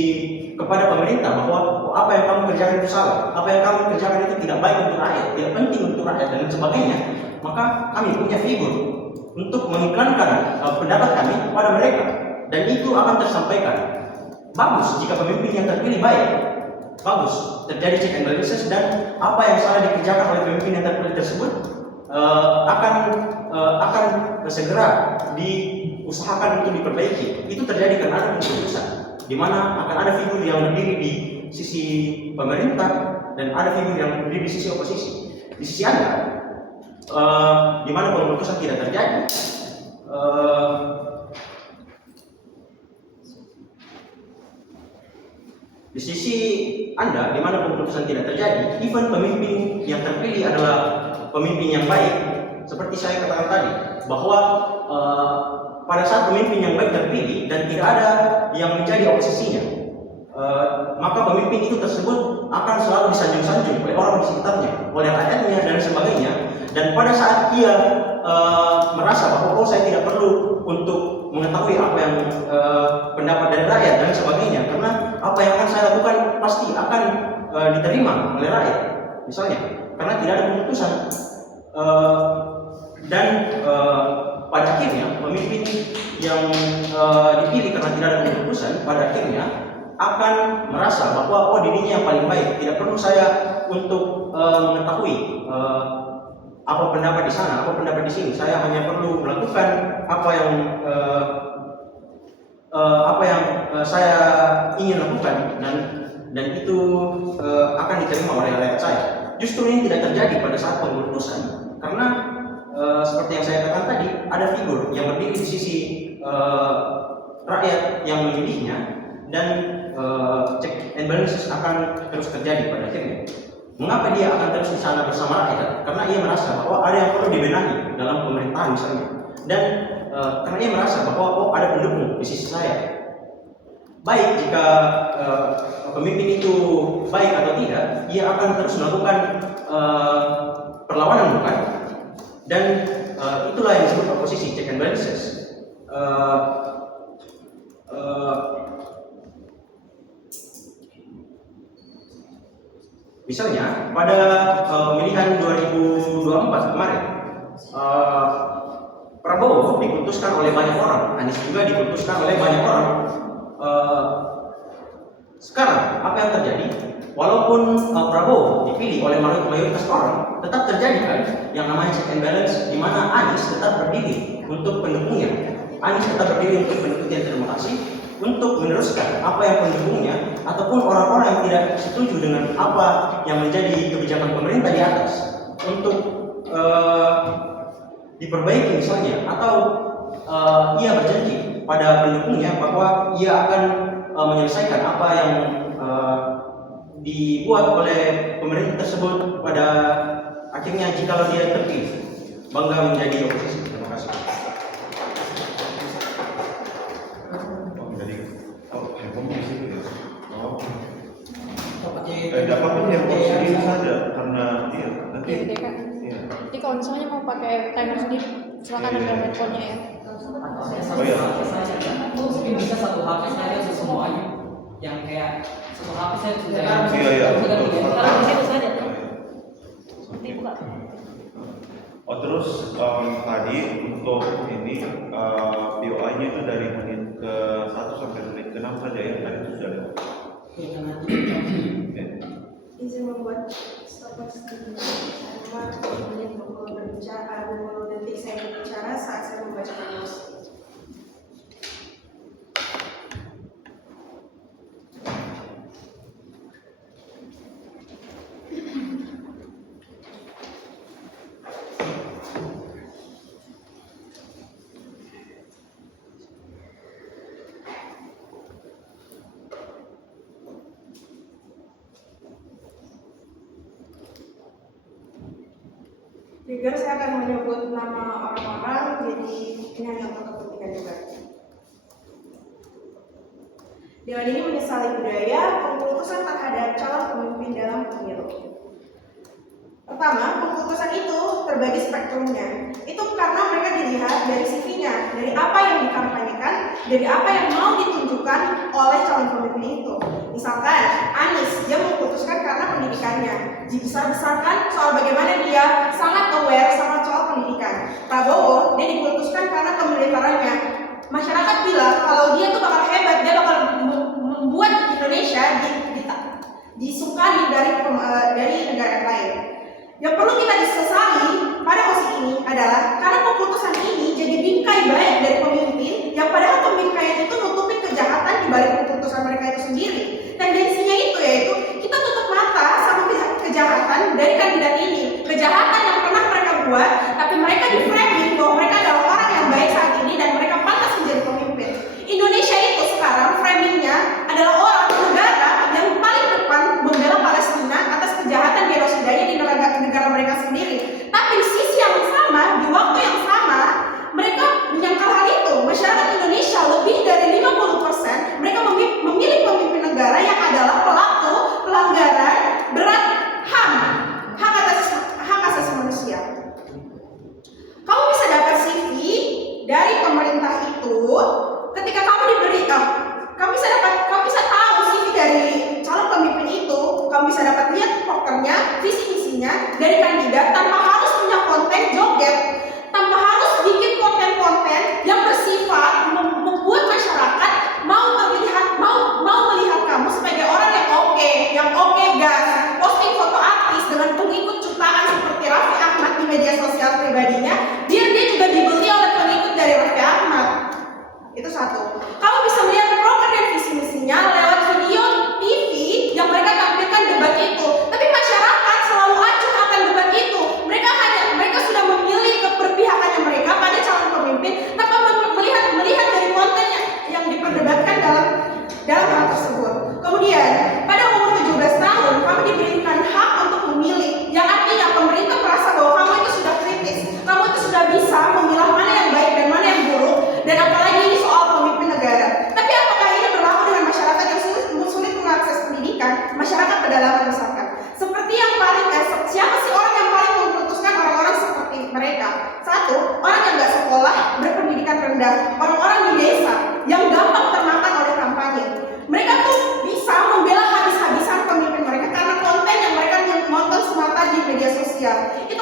kepada pemerintah bahwa apa yang kamu kerjakan itu salah, apa yang kamu kerjakan itu tidak baik untuk rakyat, tidak penting untuk rakyat dan sebagainya. Maka kami punya figur untuk mengiklankan pendapat kami kepada mereka dan itu akan tersampaikan. Bagus jika pemimpin yang terpilih baik, bagus terjadi check and balances dan apa yang salah dikerjakan oleh pemimpin yang terpilih tersebut akan segera diusahakan untuk diperbaiki. Itu terjadi karena ada keputusan di mana akan ada figur yang berdiri di sisi pemerintah dan ada figur yang berdiri di sisi oposisi. Di sisi Anda, di mana keputusan tidak terjadi, di sisi Anda, di mana keputusan tidak terjadi, even pemimpin yang terpilih adalah pemimpin yang baik, seperti saya katakan tadi, bahwa pada saat pemimpin yang baik terpilih dan tidak ada yang menjadi oposisinya, maka pemimpin itu tersebut akan selalu disanjung-sanjung oleh orang di sekitarnya, oleh rakyatnya dan sebagainya. Dan pada saat ia merasa bahwa saya tidak perlu untuk mengetahui apa yang pendapat dari rakyat dan sebagainya, karena apa yang akan saya lakukan pasti akan diterima oleh rakyat, misalnya, karena tidak ada keputusan. Dan pada akhirnya pemimpin yang dipilih karena tidak ada keputusan pada akhirnya akan merasa bahwa dirinya yang paling baik, tidak perlu saya untuk mengetahui apa pendapat di sana, apa pendapat di sini. Saya hanya perlu melakukan apa yang saya ingin lakukan dan itu akan diterima oleh rakyat saya. Justru ini tidak terjadi pada saat pengurusan karena seperti yang saya katakan tadi, ada figur yang berdiri di sisi rakyat yang memilihnya dan check and balances akan terus terjadi pada akhirnya. Mengapa dia akan terus di sana bersama rakyat? Karena ia merasa bahwa ada yang perlu dibenahi dalam pemerintahan misalnya, dan karena ia merasa bahwa ada pendukung di sisi saya. Baik jika pemimpin itu baik atau tidak, ia akan terus melakukan perlawanan, bukan? Dan itulah yang disebut oposisi, check and balances. Misalnya pada pemilihan 2024 kemarin, Prabowo diputuskan oleh banyak orang, Anies juga diputuskan oleh banyak orang. Sekarang apa yang terjadi? Walaupun Prabowo dipilih oleh mayoritas orang, tetap terjadi kan yang namanya check and balance, di mana Anies tetap berdiri untuk pendukungnya. Anies tetap berdiri untuk pendukungnya, terima kasih, untuk meneruskan apa yang pendukungnya ataupun orang-orang yang tidak setuju dengan apa yang menjadi kebijakan pemerintah di atas untuk diperbaiki misalnya, atau ia berjanji pada pendukungnya bahwa ia akan menyelesaikan apa yang dibuat oleh pemerintah tersebut pada akhirnya jikalau dia terpilih bangga menjadi oposisi. Terima kasih. Handphone di situ ya. kalau misalnya mau pakai timer sendiri, silakan ambil handphonenya ya. Oh iya. Mungkin bisa satu HP saja semuanya yang kayak satu HP saya sudah Iya. Taruh di situ saja. Nanti buka. Oh terus tadi untuk ini POI-nya itu dari menit ke 1 sampai menit ke 6 saja ya, tadi itu sudah ada. Oke. Izin membuat stopwatch timer 20 menit berbicara, 20 detik saya berbicara saat saya membacakan notes. Trigger saya akan menyebut nama orang-orang, jadi ini hanya untuk kepentingan juga. Dengan ini menyesali budaya pengkultusan terhadap calon pemimpin dalam pemilu. Pertama, pengkultusan itu terbagi spektrumnya. Itu karena mereka dilihat dari CV-nya, dari apa yang dikampanyekan, dari apa yang mau ditunjukkan oleh calon pemimpin itu. Misalkan Anies, dia mengkultuskan karena pendidikannya, dibesar-besarkan soal bagaimana dia sangat aware sama soal pendidikan. Prabowo, dia dikultuskan karena kemiliterannya. Masyarakat bilang kalau dia tuh bakal hebat, dia bakal membuat Indonesia disukani dari negara lain. Yang perlu kita disesali pada posisi ini adalah karena keputusan ini jadi bingkai baik dari pemimpin yang padahal pembingkaian itu nutupin kejahatan di balik keputusan mereka itu sendiri. Tendensinya itu yaitu kita tutup mata sama kejahatan dari kandidat ini, kejahatan yang pernah mereka buat, tapi mereka di framing bahwa mereka adalah orang yang baik saat ini dan mereka pantas menjadi pemimpin. Indonesia itu sekarang framingnya adalah orang negara yang paling depan membela Palestina atas kejahatan genosidanya di negara mereka sendiri. Tapi di sisi yang sama, di waktu yang sama, mereka menyangkal hal itu. Masyarakat Indonesia lebih dari 50% mereka memilih pemimpin negara yang adalah pelaku pelanggaran berat HAM, hak asasi manusia. Kamu bisa dapat CV dari pemerintah itu ketika kamu diberi kamu bisa tahu CV dari calon pemimpin itu, kamu bisa dapat lihat pokernya, visi misinya dari kandidat tanpa harus punya konten joget, tanpa harus bikin konten-konten yang bersifat membuat masyarakat mau melihat kamu sebagai orang yang oke gas, posting foto artis dengan pengikut jutaan seperti Raffi Ahmad di media sosial pribadinya, biar dia juga dibeli oleh pengikut dari Raffi Ahmad. Itu satu. Kamu bisa melihat program dan visi misinya lewat video TV yang mereka tampilkan debat itu. Tapi masyarakat selalu acuh akan debat itu. Mereka sudah memilih keberpihakannya mereka pada calon pemimpin tanpa melihat dari konten yang diperdebatkan dalam hal tersebut. Kemudian pada umur 17 tahun kamu diberikan hak untuk memilih, yang artinya pemerintah merasa bahwa kamu itu sudah kritis, kamu itu sudah bisa memilah mana yang baik dan mana yang buruk, dan apalagi ini soal pemimpin negara. Tapi apakah ini berlaku dengan masyarakat yang sulit mengakses pendidikan, masyarakat pedalaman misalkan? Seperti yang paling siapa sih orang yang paling memutuskan orang-orang seperti mereka? Satu, orang yang nggak sekolah, berpendidikan rendah, orang-orang di desa yang gampang termakan oleh kampanye. Mereka tuh bisa membela habis-habisan pemimpin mereka karena konten yang mereka nonton semata di media sosial. Itu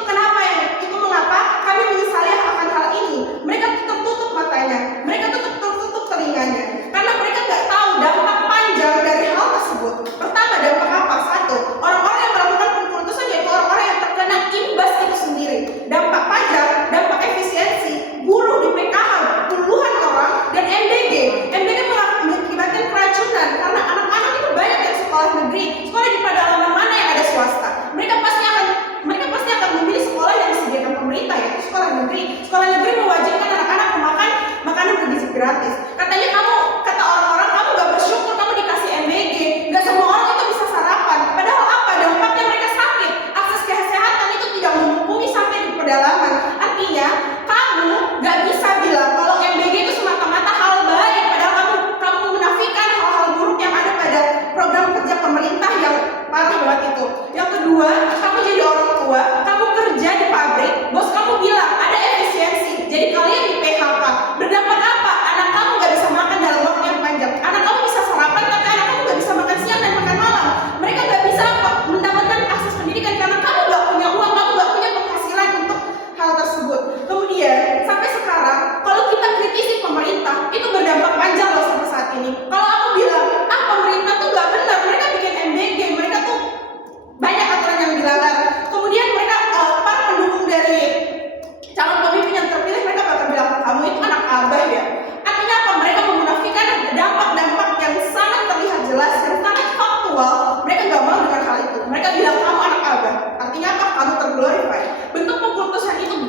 mengapa kami menyesali akan hal ini. Mereka tertutup matanya, mereka tertutup telinganya, karena mereka nggak tahu dampak panjang dari hal tersebut. Pertama, dampak apa? Satu, orang-orang yang melakukan pengkultusan yaitu orang-orang yang terkena imbas itu sendiri. Dampak panjang, dampak efisiensi, buruh di PKH puluhan orang, dan MBG mengakibatkan keracunan karena anak-anak itu banyak yang sekolah negeri, sekolah di pedalaman mana yang ada swasta. Mereka pasti akan memilih sekolah yang disediakan pemerintah, yaitu sekolah negeri. Sekolah negeri mewajibkan anak-anak memakan makanan bergizi gratis. Katanya kata orang-orang kamu gak bersyukur kamu dikasih MBG. Gak semua orang itu bisa sarapan. Padahal apa? Dampaknya mereka sakit. Akses kesehatan itu tidak mumpuni sampai di pedalaman. Artinya kamu gak bisa bilang kalau MBG itu semata-mata hal baik, padahal kamu menafikan hal-hal buruk yang ada pada program kerja pemerintah yang parah banget itu. Yang kedua, kamu jadi orang tua, kamu kerja di pabrik,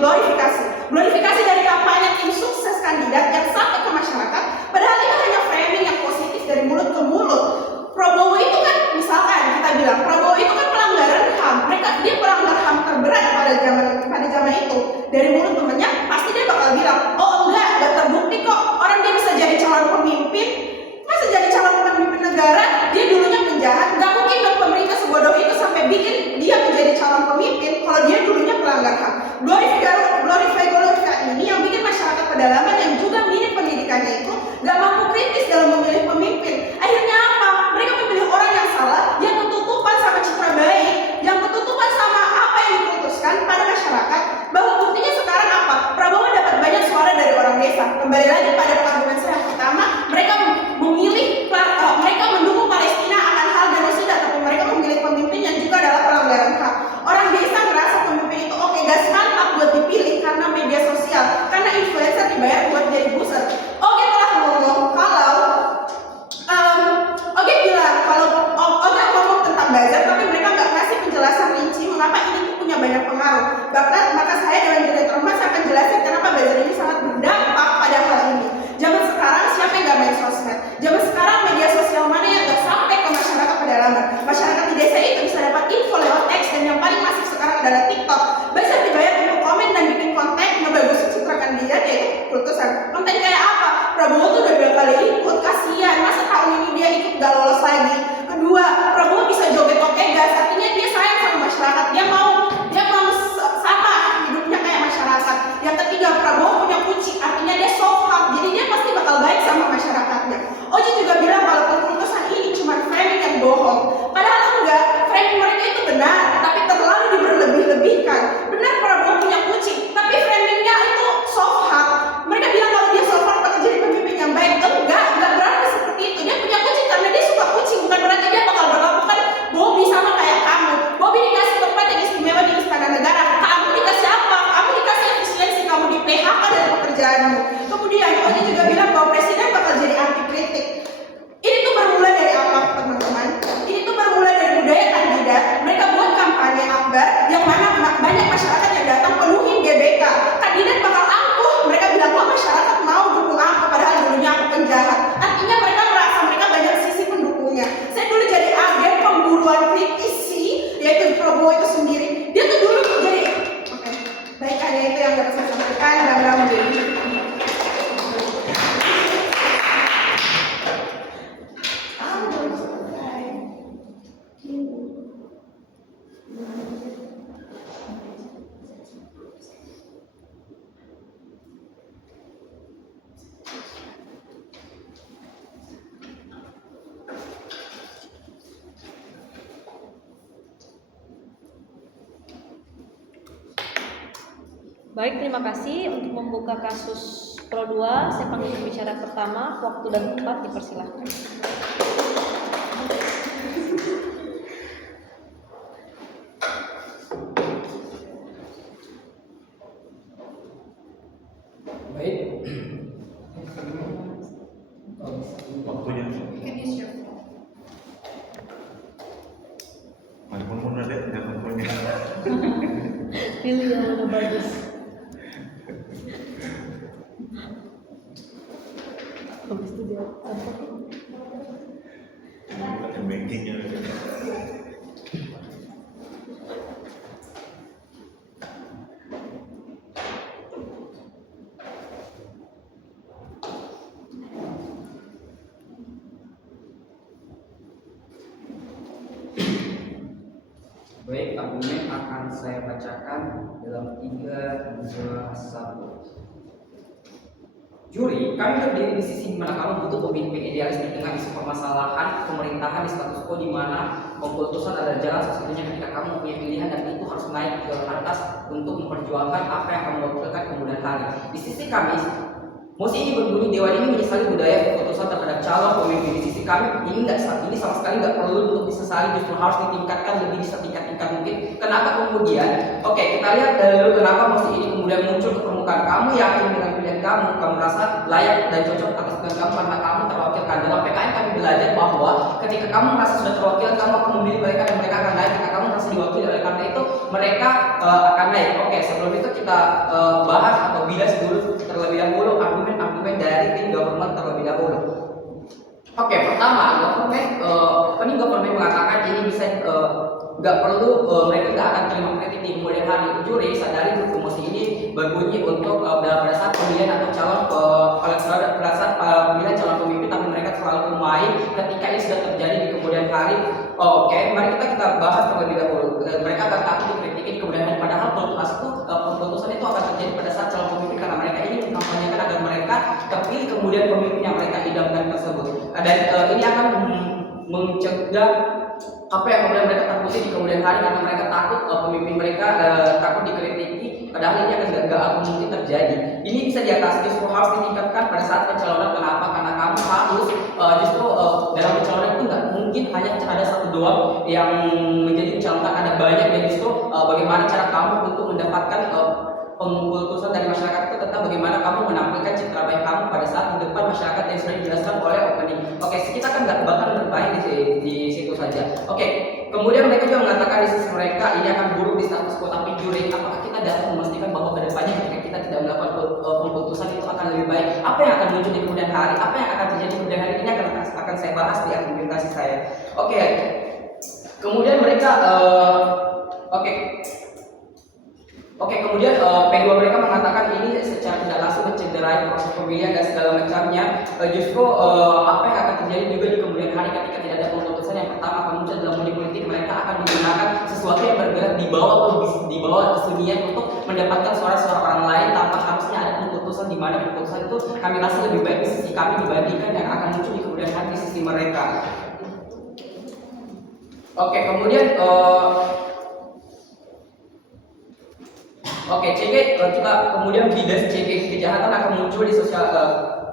glorifikasi. Glorifikasi dari kampanye tim sukses kandidat yang sampai ke masyarakat, padahal itu hanya framing yang positif dari mulut ke mulut. Prabowo itu kan, misalkan kita bilang Prabowo itu kan pelanggaran HAM, dia pelanggar HAM terberat pada zaman itu. Dari mulut temennya pasti dia bakal bilang, oh enggak terbukti kok, orang dia bisa jadi calon pemimpin. Masa jadi calon pemimpin negara, dia dulunya penjahat. Gak mungkin dong pemerintah sebodoh itu sampai bikin dia menjadi calon pemimpin kalau dia dulunya pelanggar HAM. Glorify ini yang bikin masyarakat pedalaman yang juga minim pendidikannya itu gak mampu kritis dalam memilih pemimpin. Akhirnya apa? Mereka memilih orang yang salah, yang ketutupan sama citra baik, yang ketutupan sama apa yang diputuskan pada masyarakat. Bahwa buktinya sekarang apa? Prabowo dapat banyak suara dari orang desa. Kembali lagi pada argumen saya yang pertama, mereka mendukung Palestina akan hal genosida, tapi mereka memilih pemimpin yang juga adalah pelanggaran HAM. Orang desa merasa pemimpin itu oke, gas mantap buat dipilih karena media sosial, karena influencer dibayar buat jadi booster. Oke telah ngomong kalau Oke bilang kalau Oke ngomong tentang buzzer, tapi mereka nggak ngasih penjelasan rinci mengapa ini tuh punya banyak pengaruh. Bahkan maka saya dengan jeda termas akan jelasin kenapa buzzer ini sangat berdampak pada hal ini. Zaman sekarang siapa yang nggak main sosmed? Zaman sekarang media sosial mana yang nggak sampai ke masyarakat pedalaman? Masyarakat di desa itu bisa dapat info lewat teks, dan yang paling masif sekarang adalah TikTok. Buzzer dibayar untuk komen dan bikin konten ngebagusin citra kandidat, yaitu keputusan. Konten kayak apa? Prabowo tuh udah 2 kali ikut, kasihan. Masa tahun ini dia ikut gak lolos lagi? Kedua, Prabowo bisa joget oke gas, artinya dia sayang sama masyarakat. Dia mau sama hidupnya kayak masyarakat. Yang ketiga, Prabowo punya kunci, artinya dia soft heart, jadi dia pasti bakal baik sama masyarakatnya. Oji juga bilang kalau keputusan ini cuma framing yang bohong. Padahal enggak, framing mereka itu benar, tapi terlalu diberlebih-lebihkan. Benar Prabowo punya kunci, tapi framingnya itu soft heart. Mereka bilang kalau dia soft heart bakal jadi pemimpin yang baik. Enggak berarti seperti itu. Dia punya kunci karena dia suka kunci, bukan berarti dia bakal berlakukan Bobby sama kayak kamu. Bobby dikasih tempat yang istimewa di istana negara. Kamu dikasih apa? Kamu dikasih efisiensi, kamu di PHK dari pekerjaanmu. Kemudian Oji juga bilang bahwa presiden bakal jadi anti kritik. Ini tuh bermula dari apa, teman-teman? Ini tuh bermula dari budaya kandidat. Mereka buat kampanye akbar yang mana banyak masyarakat yang datang penuhin GBK. Kandidat bakal angkuh. Mereka bilang, kok masyarakat mau dukung aku padahal dulunya aku penjahat. Artinya mereka merasa mereka banyak sisi pendukungnya. Saya dulu jadi agen pemburuan kritisi, yaitu Prabowo itu sendiri. Dia tuh dulu jadi baik, hanya itu yang dapat saya sampaikan. Baik, terima kasih. Untuk membuka kasus Pro 2, saya panggil pembicara pertama. Waktu dan tempat dipersilahkan. Baik. Waktunya. Mana ada teleponnya. Pilih yang mana bagus. Habis itu dia apa? Bankingnya. Baik, argumen akan saya bacakan dalam 3, 2, 1. Juri, kami berdiri di sisi mana kamu butuh pemimpin idealis di tengah isu permasalahan pemerintahan di status quo di mana pengkultusan adalah jalan satu-satunya ketika kamu punya pilihan dan itu harus naik ke atas untuk memperjuangkan apa yang kamu wakilkan kemudian hari. Di sisi kami, musik ini berbunyi Dewan ini menyesali budaya keputusan terhadap calon pemimpin. Di sisi kami ini sama sekali nggak perlu untuk disesali, justru harus ditingkatkan lebih setingkat-tingkat mungkin. Kenapa kemudian? Oke, kita lihat dulu kenapa musik ini kemudian muncul ke permukaan. Kamu yakin dengan pilihan kamu merasa layak dan cocok atas pilihan kamu karena kamu terwakilkan. Dalam PKN kami belajar bahwa ketika kamu merasa sudah terwakilkan, kamu akan memilih mereka dan mereka akan naik. Ketika kamu merasa pasti diwakili. Oleh karena itu mereka akan naik. Oke, sebelum itu kita bahas atau bilas dulu terlebih dahulu argumen-argumen dari tim government terlebih dahulu. Oke, pertama opening government mengatakan ini bisa nggak perlu mereka nggak akan terima kritik di kemudian hari. Juri sadari promosi ini berbunyi untuk pada saat pemilihan atau calon pada saat pemilihan calon pemimpin, tapi mereka selalu main ketika ini sudah terjadi di kemudian hari. Oke, mari kita bahas terlebih dahulu. Mereka akan takut dikritik di kemudian hari, padahal keputusan itu akan terjadi pada saat calon pemimpin karena mereka ini mengkampanyekan agar mereka terpilih kemudian pemimpin yang mereka idamkan tersebut. Dan ini akan mencegah apa yang kemudian mereka takuti di kemudian hari karena mereka takut pemimpin mereka takut dikritiki, padahal ini akan nggak mungkin terjadi. Ini bisa diatasi, justru harus ditingkatkan pada saat pencalonan. Kenapa? Karena kamu harus justru dalam pencalonan itu nggak mungkin hanya ada satu doang yang menjadi pencalonan, ada banyak, dan justru bagaimana cara kamu untuk mendapatkan keputusan dari masyarakat itu tentang bagaimana kamu menampilkan citra baik kamu pada saat di depan masyarakat yang sudah dijelaskan oleh opening. Oke, kita kan nggak bakal bermain di situ saja. Oke, kemudian mereka juga mengatakan di sisi mereka ini akan buruk di status quo, tapi juri apakah kita dapat memastikan bahwa kedepannya ketika kita tidak melakukan keputusan itu akan lebih baik? Apa yang akan muncul di kemudian hari? Apa yang akan terjadi di kemudian hari? Ini akan saya bahas di argumentasi saya. Oke, kemudian mereka Oke, kemudian P2 mereka mengatakan ini secara tidak langsung mencederai proses pemilihan dan segala macamnya. Justru apa yang akan terjadi juga di kemudian hari ketika tidak ada keputusan yang pertama akan muncul dalam money politik, mereka akan menggunakan sesuatu yang bergerak di bawah kesunyian untuk mendapatkan suara-suara orang lain tanpa harusnya ada keputusan, di mana keputusan itu kami rasa lebih baik di sisi kami dibandingkan yang akan muncul di kemudian hari di sisi mereka. Oke, kemudian CG kita kemudian bidas CG kejahatan akan muncul di sosial.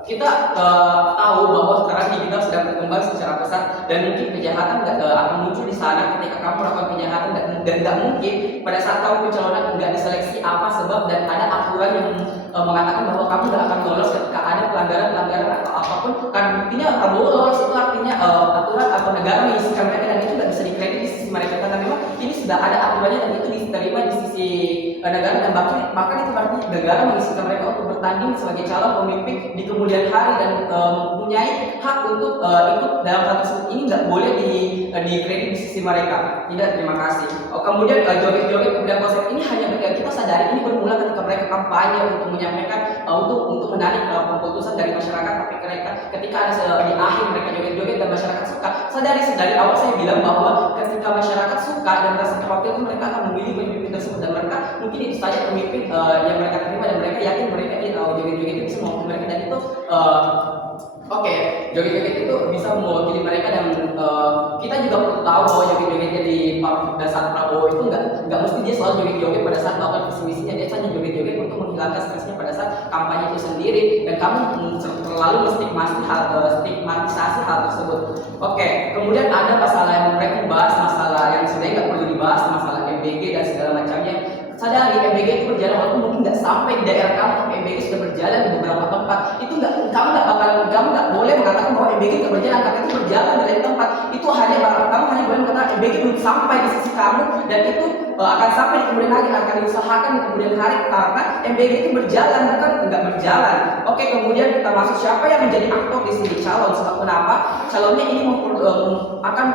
Kita tahu bahwa sekarang digital sedang berkembang secara pesat dan mungkin kejahatan akan muncul di sana ketika kamu melakukan kejahatan, dan nggak mungkin pada saat kamu pencalonan nggak diseleksi apa sebab dan ada aturan yang mengatakan bahwa kamu nggak akan lolos ketika ada pelanggaran atau apapun. Karena buktinya Prabowo lolos itu artinya aturan atau negara mengisikan mereka, dan itu nggak bisa dikredit di sisi mereka karena memang ini sudah ada aturannya dan itu diterima di sisi negara, dan bahkan itu artinya negara mengisikan mereka untuk bertanding sebagai calon pemimpin di kemudian hari dan mempunyai hak untuk ikut dalam hal tersebut. Ini nggak boleh dikredit di sisi mereka. Tidak, terima kasih. Kemudian joget-joget kemudian konsep ini hanya kita sadari ini bermula ketika mereka kampanye untuk menyampaikan untuk menarik keputusan dari masyarakat, tapi ketika ada di akhir mereka joget-joget dan masyarakat suka. Sadari dari awal saya bilang bahwa ketika masyarakat suka dan merasa terwakili, mereka akan memilih pemimpin tersebut, dan mereka mungkin itu saja pemimpin yang mereka terima, dan mereka yakin mereka ini joget-joget itu bisa mewakili mereka, dan itu joget-joget itu bisa mewakili mereka. Dan kita juga perlu tahu bahwa joget-jogetnya pada saat Prabowo itu nggak mesti dia selalu joget-joget pada saat melakukan visi misinya, dia hanya joget-joget untuk menghilangkan stresnya pada saat kampanye itu sendiri, dan kamu terlalu stigmatisasi hal tersebut. Oke, kemudian ada masalah yang mereka bahas, masalah yang sebenarnya nggak perlu dibahas, masalah MBG dan segala macamnya. Sadari MBG itu berjalan walaupun mungkin nggak sampai di daerah kamu, tapi MBG sudah berjalan di beberapa tempat. Itu kamu nggak boleh mengatakan bahwa MBG nggak berjalan, karena itu berjalan di lain tempat. Itu kamu hanya boleh mengatakan MBG belum sampai di sisi kamu, dan itu akan sampai di kemudian hari, akan diusahakan di kemudian hari karena MBG itu berjalan, bukan nggak berjalan. Oke, kemudian kita masuk siapa yang menjadi aktor di sini, calon. Sebab kenapa? Calonnya ini akan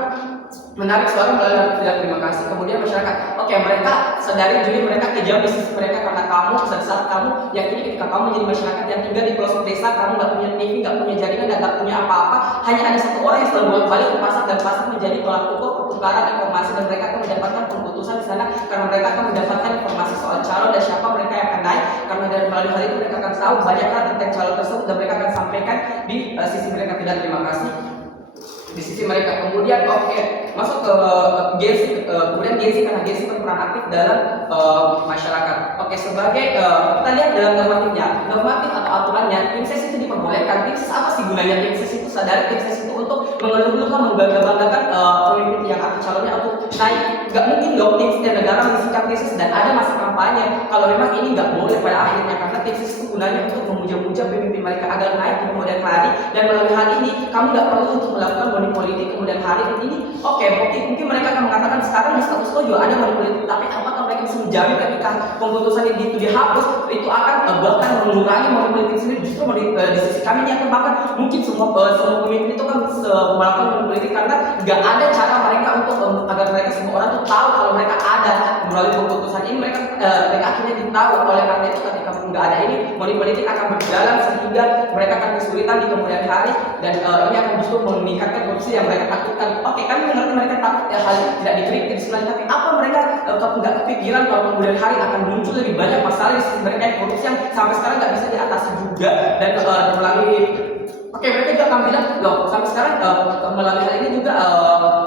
menarik suara melalui tidak terima kasih. Kemudian masyarakat, oke, mereka sadari jadi mereka kejam di sisi mereka karena kamu saat kamu yakini ketika kamu menjadi masyarakat yang tinggal di pelosok desa, kamu nggak punya TV, nggak punya jaringan, dan nggak punya apa-apa, hanya ada satu orang yang selalu bolak-balik ke pasar, dan pasar menjadi tolak ukur pertukaran informasi, dan mereka akan mendapatkan keputusan di sana karena mereka akan mendapatkan informasi soal calon dan siapa mereka yang akan naik, karena dari melalui hal itu mereka akan tahu banyak hal tentang calon tersebut, dan mereka akan sampaikan di sisi mereka. Tidak, terima kasih di sisi mereka. Kemudian masuk ke Gensi, kemudian Gensi karena Gensi berperan aktif dalam masyarakat. Sebagai kita lihat dalam normatif atau aturannya, tim ses itu diperbolehkan. Tim ses apa sih gunanya tim ses itu? Sadari tim ses itu untuk untuk mengeluh-elukan, membangga-banggakan pemimpin yang akan calonnya untuk naik. Gak mungkin dong tim setiap negara mengisikan tesis dan ada masa kampanye kalau memang ini gak boleh pada akhirnya, karena tesis itu gunanya untuk memuja-muja pemimpin mereka agar naik di kemudian hari. Dan melalui hal ini kamu gak perlu untuk melakukan money politik kemudian hari ini. Oke, mungkin mereka akan mengatakan sekarang di status quo juga ada money politik, tapi apakah mereka bisa menjamin ketika keputusan itu dihapus itu akan bahkan mengurangi money politik sendiri? Justru di sisi kami ini akan bahkan mungkin semua pemimpin itu kan melakukan money politik karena gak ada cara mereka untuk agar mereka semua orang tuh tahu kalau mereka ada melalui keputusan ini. Mereka akhirnya ditahu. Oleh karena itu ketika nggak ada ini, money politik akan berjalan sehingga mereka akan kesulitan di kemudian hari, dan ini akan justru meningkatkan korupsi yang mereka takutkan. Oke, kami mengerti mereka takut hal tidak dikritik sebenarnya, tapi apa mereka nggak kepikiran kalau kemudian hari akan muncul lebih banyak masalah di sisi mereka yang korupsi yang sampai sekarang nggak bisa diatasi juga, dan melalui mereka juga akan bilang, loh sampai sekarang melalui hal ini juga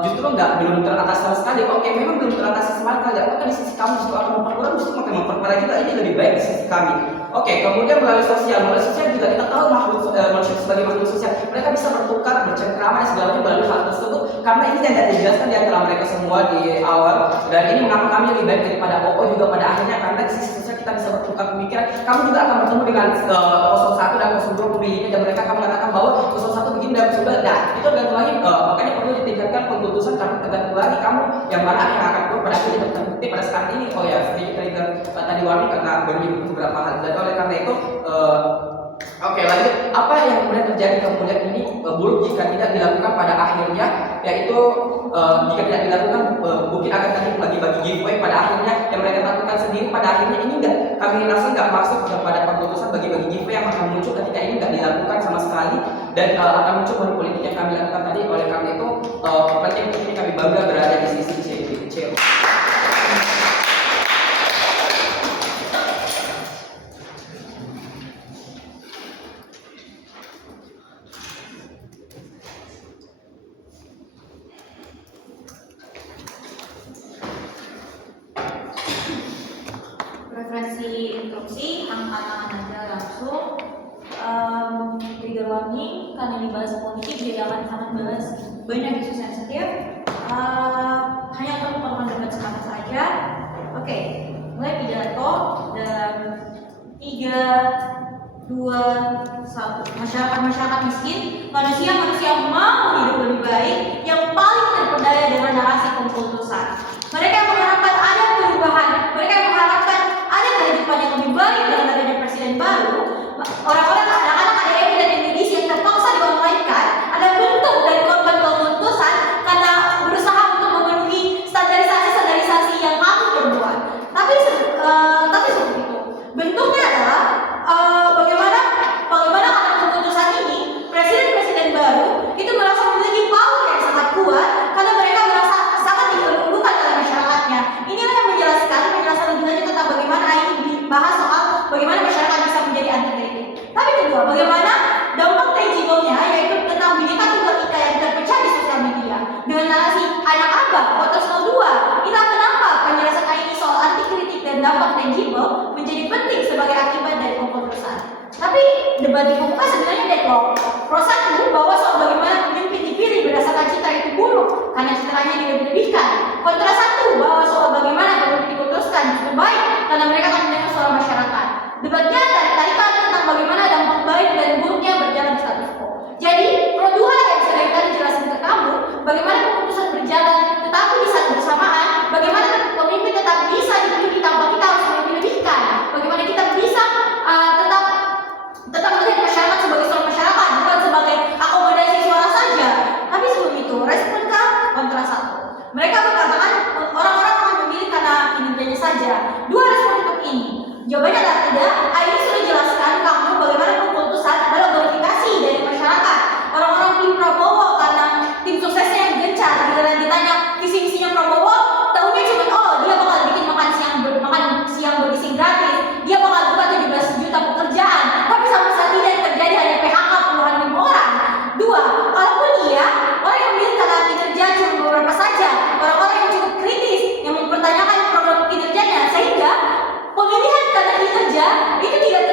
justru belum teratasi sama sekali. Memang belum teratasi sama sekali. Apakah di sisi kamu justru akan memperkurang, justru makin memperparah juga, ini lebih baik di sisi kami. Kemudian melalui sosial juga kita tahu manusia sebagai makhluk sosial, mereka bisa bertukar, bercengkrama dan segalanya melalui hal tersebut, karena ini tidak dijelaskan di antara mereka semua di awal. Dan ini mengapa kami lebih baik daripada OO juga pada akhirnya, karena di sisi sosial kita bisa bertukar pemikiran. Kamu juga akan bertemu dengan 01 dan 02 pemilihnya, dan mereka akan mengatakan bahwa 01 begini dan 02. Nah, itu tergantung lagi, makanya perlu ditingkatkan pengutusan, karena tergantung lagi kamu yang mana yang akan keluar pada akhirnya terbukti pada saat ini. Sedikit trigger tadi warning karena baru menyebut beberapa hal, dan oleh karena itu lanjut. Apa yang kemudian terjadi kemudian ini buruk jika tidak dilakukan pada akhirnya, yaitu jika tidak dilakukan mungkin akan tadi bagi-bagi giveaway pada akhirnya yang mereka lakukan sendiri pada akhirnya ini kami rasa nggak masuk kepada keputusan bagi-bagi giveaway yang akan muncul ketika ini nggak dilakukan sama sekali, dan akan muncul money politik yang kami lakukan tadi. Oleh karena itu penting ini kami bangga berada di sisi CEO. Referensi instruksi, angkat tangan aja langsung. Trigger warning karena dibahas politik, jadi akan sangat bahas banyak isu sensitif. Hanya untuk teman dekat sekarang saja. Oke, mulai pidato dan 3, 2, 1. Masyarakat miskin, manusia mau hidup lebih baik, yang paling terpedaya dengan narasi keputusan. Mereka mengharapkan ada perubahan, mereka mengharapkan ada kehidupan yang lebih baik dengan adanya presiden baru. Orang-orang, anak-anak ADM dan Indonesia yang terpaksa di-online-kan ada bentuk dari korban keputusan karena berusaha untuk memenuhi standarisasi yang kami perbuat. Tapi seperti itu. Bentuknya adalah bagaimana karena keputusan ini presiden baru itu merasa memiliki power yang sangat kuat karena mereka merasa sangat diperlukan oleh masyarakatnya. Inilah yang menjelaskan lebih lanjut tentang bagaimana ini dibahas soal bagaimana masyarakat bisa menjadi anti kritik. Tapi kedua, bagaimana dampak tangible-nya, yaitu tentang bidikan tunggal ika yang terpecah di sosial media dengan narasi anak abang, Votos 02. Inilah kenapa penjelasan ini soal anti kritik dan dampak tangible menjadi penting sebagai akibat dari keputusan. Tapi debat di Pemuka sebenarnya deadlock. Pro 1 bahwa soal bagaimana pemimpin dipilih berdasarkan citra itu buruk karena citranya dilebih-lebihkan. Kontra 1 bahwa soal bagaimana pemimpin diputuskan justru baik karena mereka akan mendengar suara masyarakat. Debatnya tarik-tarikan tentang bagaimana dampak baik dan buruknya berjalan di status quo. Jadi, Pro 2 yang saya tadi jelasin ke kamu, bagaimana keputusan berjalan tetapi di saat bersamaan, bagaimana pemimpin tetap bisa dipilih tanpa kita harus melebih-lebihkan. Bagaimana kita bisa tetap melihat masyarakat sebagai suara masyarakat, bukan sebagai akomodasi suara saja. Tapi sebelum itu, respon ke kontra 1. Mereka mengatakan orang-orang akan memilih karena kinerjanya saja. 2 respon untuk ini. Jawabannya adalah tidak. Ini sudah jelaskan kamu bagaimana keputusan adalah glorifikasi dari masyarakat. Orang-orang tim Prabowo karena tim suksesnya yang gencar. Bila ditanya visi-misinya Prabowo, tahunya cuma dia bakal bikin makan siang berisi gratis. Dia bakal buka 17 juta pekerjaan. Tapi sama saat ini yang terjadi hanya PHK puluhan ribu orang. 2, kalaupun iya, orang yang memilih karena kinerja cuma beberapa saja. Orang-orang yang cukup kritis yang mempertanyakan program kinerjanya, sehingga pemilihan karena kinerja itu tidak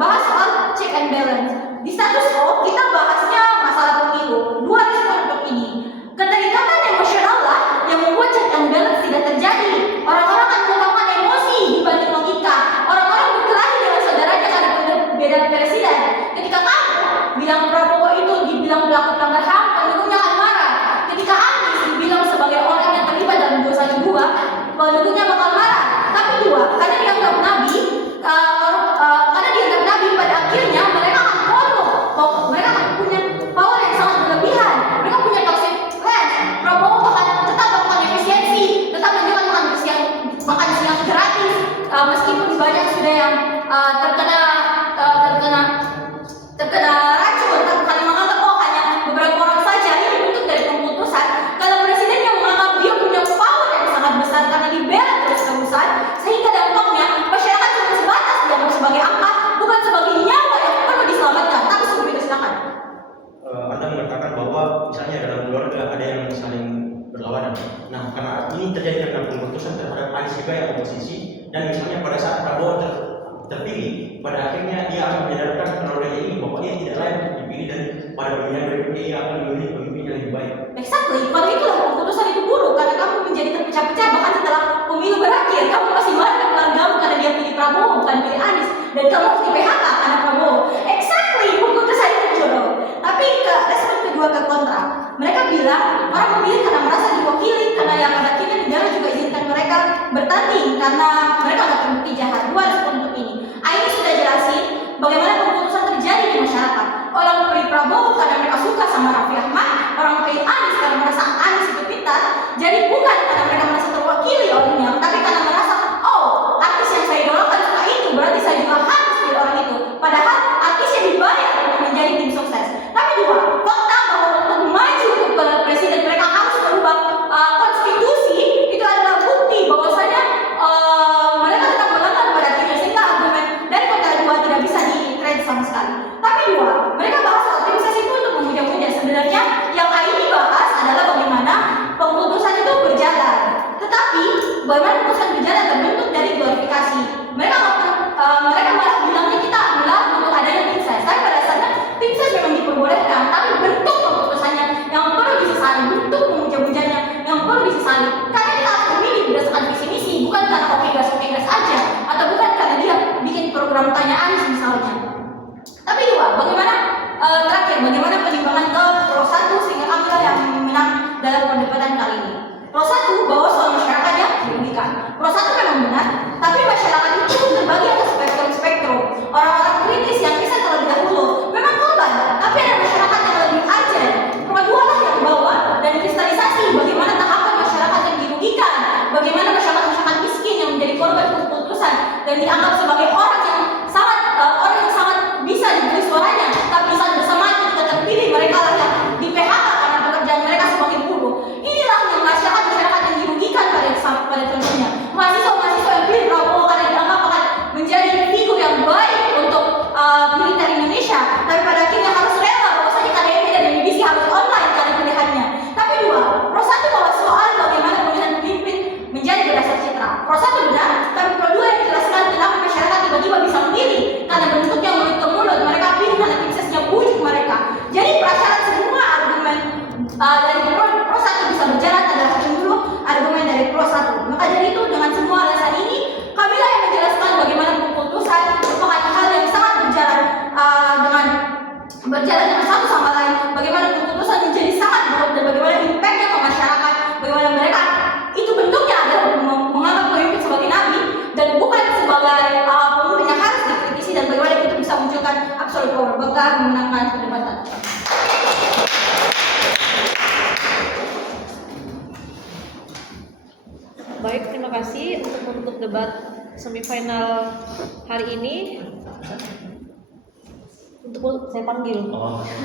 bahas soal check and balance. Di status quo kita bahasnya masalah pemilu. Dua respon untuk ini. Keterikatan emosional lah yang membuat check and balance tidak terjadi. Orang-orang akan menggunakan emosi dibanding logika. Orang-orang berkelahi dengan saudaranya karena perbedaan presiden. Ketika kamu bilang Prabowo itu dibilang pelaku pelanggar HAM, pendukungnya akan marah. Ketika Anies dibilang sebagai orang yang terlibat dalam 212, pendukungnya bakal marah. Tapi dua, karena dianggap nabi, pada akhirnya mereka akan follow. Mereka akan punya power yang sangat berlebihan. Mereka punya toxic friends. Prabowo bakal tetap melakukan efisiensi, tetap menunjukkan makan siang gratis, meskipun banyak sudah yang terkena racun, karena menganggap hanya beberapa orang saja. Ini bentuk dari keputusan. Kalau presiden yang menganggap dia punya power yang sangat besar karena dibela terus-terusan, sehingga dampaknya masyarakat cuma sebatas dianggap sebagai angka, bukan sebagai nyawa yang perlu diselamatkan. Tapi sebelum itu silakan. Anda mengatakan bahwa misalnya dalam keluarga ada yang saling berlawanan. Nah, karena ini terjadi karena keputusan terhadap Anies sebagai oposisi, dan misalnya pada saat Prabowo terpilih, pada akhirnya dia akan menyadarkan penolaknya ini bahwa ia tidak layak untuk dipilih, dan pada pemilihan berikutnya ia akan memilih pemimpin yang lebih baik. Exactly, kalau itulah keputusan itu buruk karena kamu menjadi terpecah-pecah bahkan setelah pemilu berakhir. Kamu masih marah ke pelanggamu karena dia pilih Prabowo bukan pilih Anies, dan kamu harus di PHK karena Prabowo. Exactly, keputusan itu buruk. Tapi respon kedua ke kontra, mereka bilang orang memilih karena merasa diwakili, karena yang pada akhirnya negara juga izinkan mereka bertanding karena mereka nggak terbukti jahat. Dua respon untuk ini. Aini sudah jelasin bagaimana keputusan terjadi di masyarakat. Orang pilih Prabowo karena mereka suka sama Raffi Ahmad, orang pilih Anies karena merasa Anies itu pintar. Jadi bukan karena mereka merasa terwakili olehnya, tapi karena merasa, oh, artis yang saya idolakan suka itu, berarti saya juga harus pilih orang itu. Padahal artisnya dibayar untuk menjadi tim sukses. Tapi dua, fakta bahwa untuk maju untuk presiden mereka harus merubah konstitusi, itu adalah bukti bahwasanya mereka tetap melanggar pada akhirnya, sehingga argumen dari kontra dua tidak bisa di-trade sama sekali. Tapi dua, mereka bahas soal tim ses itu untuk memuja-muja. Sebenarnya yang ini bahas adalah bagaimana keputusan itu berjalan. Tetapi bagaimana keputusan berjalan terbentuk dari glorifikasi. Mereka malah bilangnya kita melarang untuk adanya tim ses. Tapi pada dasarnya tim ses memang diperbolehkan, tapi bentuk keputusannya yang perlu disesali, bentuk memuja-mujanya yang perlu disesali. Karena kita harus memilih berdasarkan visi misi, bukan karena oke gas aja, atau bukan karena dia bikin program tanya Anies misalnya. Tapi dua, bagaimana terakhir, bagaimana penimbangan ke Pro 1 sehingga kami yang menang dalam perdebatan kali ini. Pro 1 bahwa soal masyarakat yang dirugikan. Pro 1 memang benar, tapi masyarakat itu terbagi atas spektrum. Orang-orang kritis yang bisa terlebih dahulu memang korban, tapi ada masyarakat yang lebih urgent. Pro 2 lah yang bawa dan kristalisasi bagaimana tahapan masyarakat yang dirugikan, bagaimana masyarakat miskin yang menjadi korban keputusan dan dianggap sebagai orang yang sangat bisa diberi suaranya, tapi saat bersamaan ketika terpilih mereka lah yang di PHK karena pekerjaan mereka sebagai buruh. Inilah yang masyarakat yang dirugikan pada contohnya. Mahasiswa yang pilih Prabowo karena dianggap akan menjadi figur yang baik untuk militer Indonesia, tapi pada akhirnya harus rela bahwasanya KDMI dan MBC harus online karena pilihannya. Tapi dua, Pro 1 bahwa soal bagaimana pemilihan pemimpin menjadi berdasar citra. Pro 1 benar, tapi Pro 2 yang dijelaskan kenapa masyarakat tiba-tiba bisa memilih karena bentuknya mulut ke mulut, mereka pilih karena tim sesnya bujuk mereka. Jadi prasyarat semua argumen dari Pro 1 bisa berjalan adalah dulu argumen dari Pro 1. Maka dari itu dengan semua alasan ini kami lah yang menjelaskan bagaimana keputusan merupakan hal yang sangat berjalan dengan satu sama lain. Bagaimana keputusan menjadi sangat buruk dan bagaimana impactnya ke masyarakat. Bagaimana mereka itu bentuknya adalah menganggap pemimpin sebagai nabi dan bukan sebagai pemimpin yang harus dikritisi, dan bagaimana itu bisa munculkan absolute power. Bangga memenangkan perdebatan. Baik, terima kasih untuk debat semifinal hari ini. Untuk saya panggil.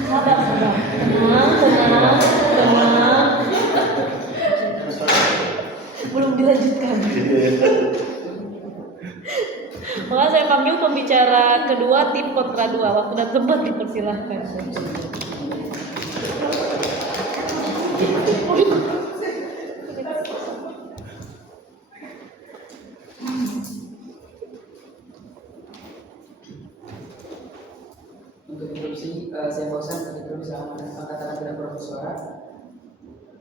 Sabar. Tenang. Belum dilanjutkan. Maka saya panggil pembicara kedua tim kontra 2. Waktu dan tempat dipersilahkan. saya Fauzan, begitu bersama Angkatan Tidak Bersuara.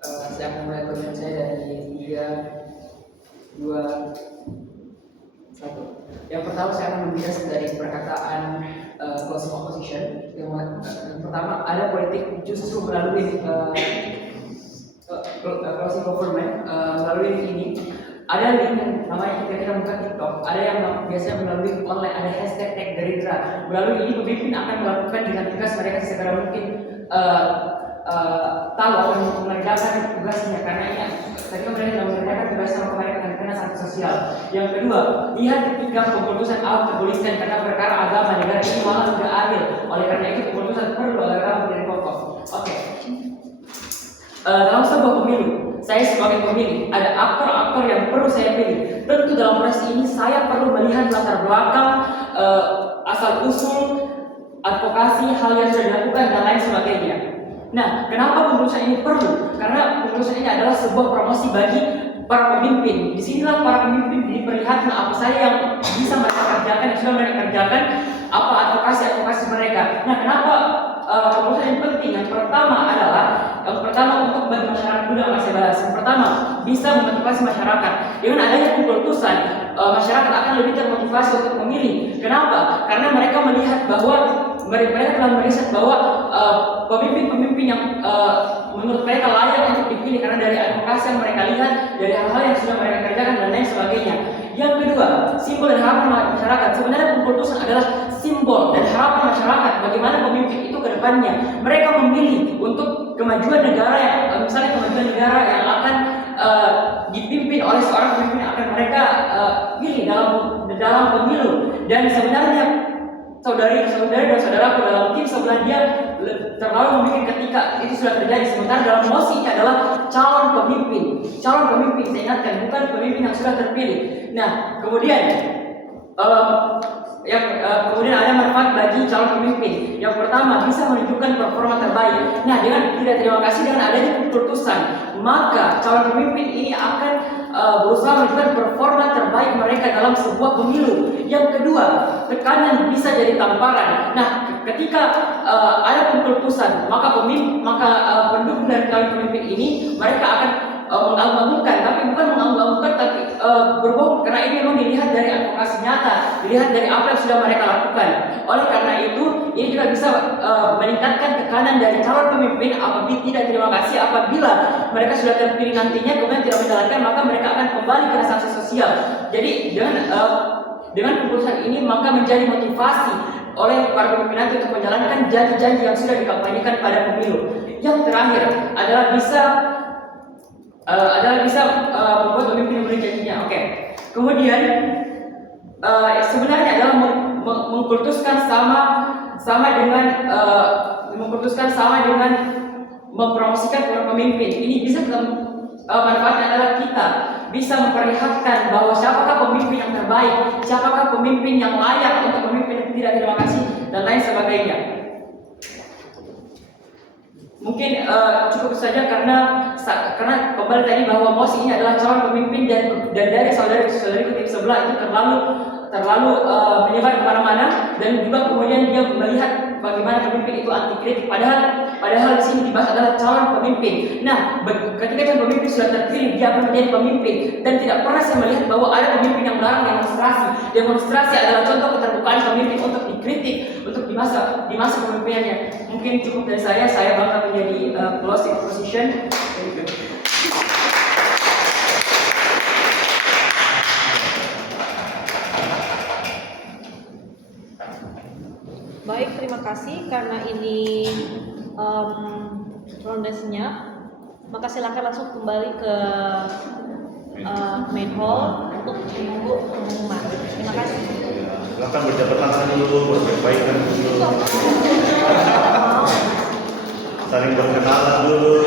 Saya akan mulai komen saya dari 3, 2, 1. Yang pertama saya akan membahas dari perkataan closing opposition. Yang pertama, ada politik justru melalui closing government melalui ini. Ada link yang namanya kita buka TikTok, ada yang biasanya melalui online, ada hashtag tag Gerindra. Melalui ini pemimpin akan melakukan dengan tegas mereka segera mungkin tahu akan mengerjakan tugasnya, karena ini ketika mereka tidak mengerjakan tugasnya maka mereka akan kena sanksi sosial. Yang kedua, lihat ketika keputusan Ahok tertuliskan karena perkara agama negara ini malah tidak adil. Oleh karena itu keputusan perlu agar menjadi pokok. Oke. Dalam sebuah pemilu, saya sebagai pemilih ada aktor-aktor yang perlu saya pilih. Tentu dalam proses ini saya perlu melihat latar belakang, asal usul, advokasi, hal yang sudah dilakukan dan lain sebagainya. Nah, kenapa keputusan ini perlu? Karena keputusan ini adalah sebuah promosi bagi para pemimpin. Disinilah para pemimpin diperlihatkan apa saja yang bisa mereka kerjakan, yang sudah mereka kerjakan, apa advokasi mereka. Nah, kenapa keputusan ini penting? Yang pertama untuk bagi masyarakat muda yang saya bahas. Yang pertama, bisa memotivasi masyarakat. Dengan adanya keputusan, masyarakat akan lebih termotivasi untuk memilih. Kenapa? Karena mereka melihat bahwa mereka telah meriset bahwa pemimpin-pemimpin yang menurut mereka layak untuk dipilih karena dari advokasi yang mereka lihat, dari hal-hal yang sudah mereka kerjakan dan lain sebagainya. Yang kedua, simbol dan harapan masyarakat. Sebenarnya keputusan adalah simbol dan harapan masyarakat bagaimana pemimpin itu ke depannya. Mereka memilih untuk kemajuan negara yang misalnya kemajuan negara yang akan dipimpin oleh seorang pemimpin yang akan mereka pilih dalam pemilu. Dan sebenarnya saudari dan saudaraku dalam tim sebelah dia terlalu memikir ketika itu sudah terjadi, sementara dalam mosi ini adalah calon pemimpin saya ingatkan, bukan pemimpin yang sudah terpilih. Nah, kemudian kemudian ada manfaat bagi calon pemimpin. Yang pertama, bisa menunjukkan performa terbaik. Nah, dengan tidak terima kasih dengan adanya keputusan, maka calon pemimpin ini akan berusaha menunjukkan performa terbaik mereka dalam sebuah pemilu. Yang kedua, tekanan bisa jadi tamparan. Nah, ketika ada keputusan, maka pendukung dari calon pemimpin ini mereka akan menganggap-anggapkan, tapi bukan menganggap-anggapkan, tapi berbohong, karena ini memang dilihat dari advokasi nyata, dilihat dari apa yang sudah mereka lakukan. Oleh karena itu, ini juga bisa meningkatkan tekanan dari calon pemimpin apabila tidak terima kasih, apabila mereka sudah terpilih nantinya kemudian tidak menjalankan, maka mereka akan kembali ke sanksi sosial. Jadi dengan keputusan ini maka menjadi motivasi oleh para pemimpin nanti untuk menjalankan janji-janji yang sudah dikampanyekan pada pemilu. Yang terakhir adalah bisa membuat pemimpin memberi janjinya. Oke. Kemudian sebenarnya adalah mengkultuskan sama dengan mempromosikan para pemimpin. Ini bisa manfaatnya adalah kita bisa memperlihatkan bahwa siapakah pemimpin yang terbaik, siapakah pemimpin yang layak untuk memimpin, tidak terima kasih dan lain sebagainya. Mungkin cukup saja karena kembali tadi bahwa mosi ini adalah calon pemimpin dan dari saudari tim sebelah itu terlalu menyebar kemana-mana, dan juga kemudian dia melihat bagaimana pemimpin itu anti kritik, padahal di sini dibahas adalah calon pemimpin. Nah, ketika calon pemimpin sudah terpilih, dia akan menjadi pemimpin, dan tidak pernah saya melihat bahwa ada pemimpin yang melarang demonstrasi. Demonstrasi adalah contoh keterbukaan pemimpin untuk dikritik untuk di masa kepemimpinannya. Mungkin cukup dari saya bakal menjadi closing position. Baik, terima kasih. Karena ini ronde senyap, maka silakan langsung kembali ke main hall untuk menunggu pengumuman. Terima kasih. Silakan berjabat tangan dulu, berbaik-baikan dulu, saling berkenalan dulu.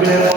Ambil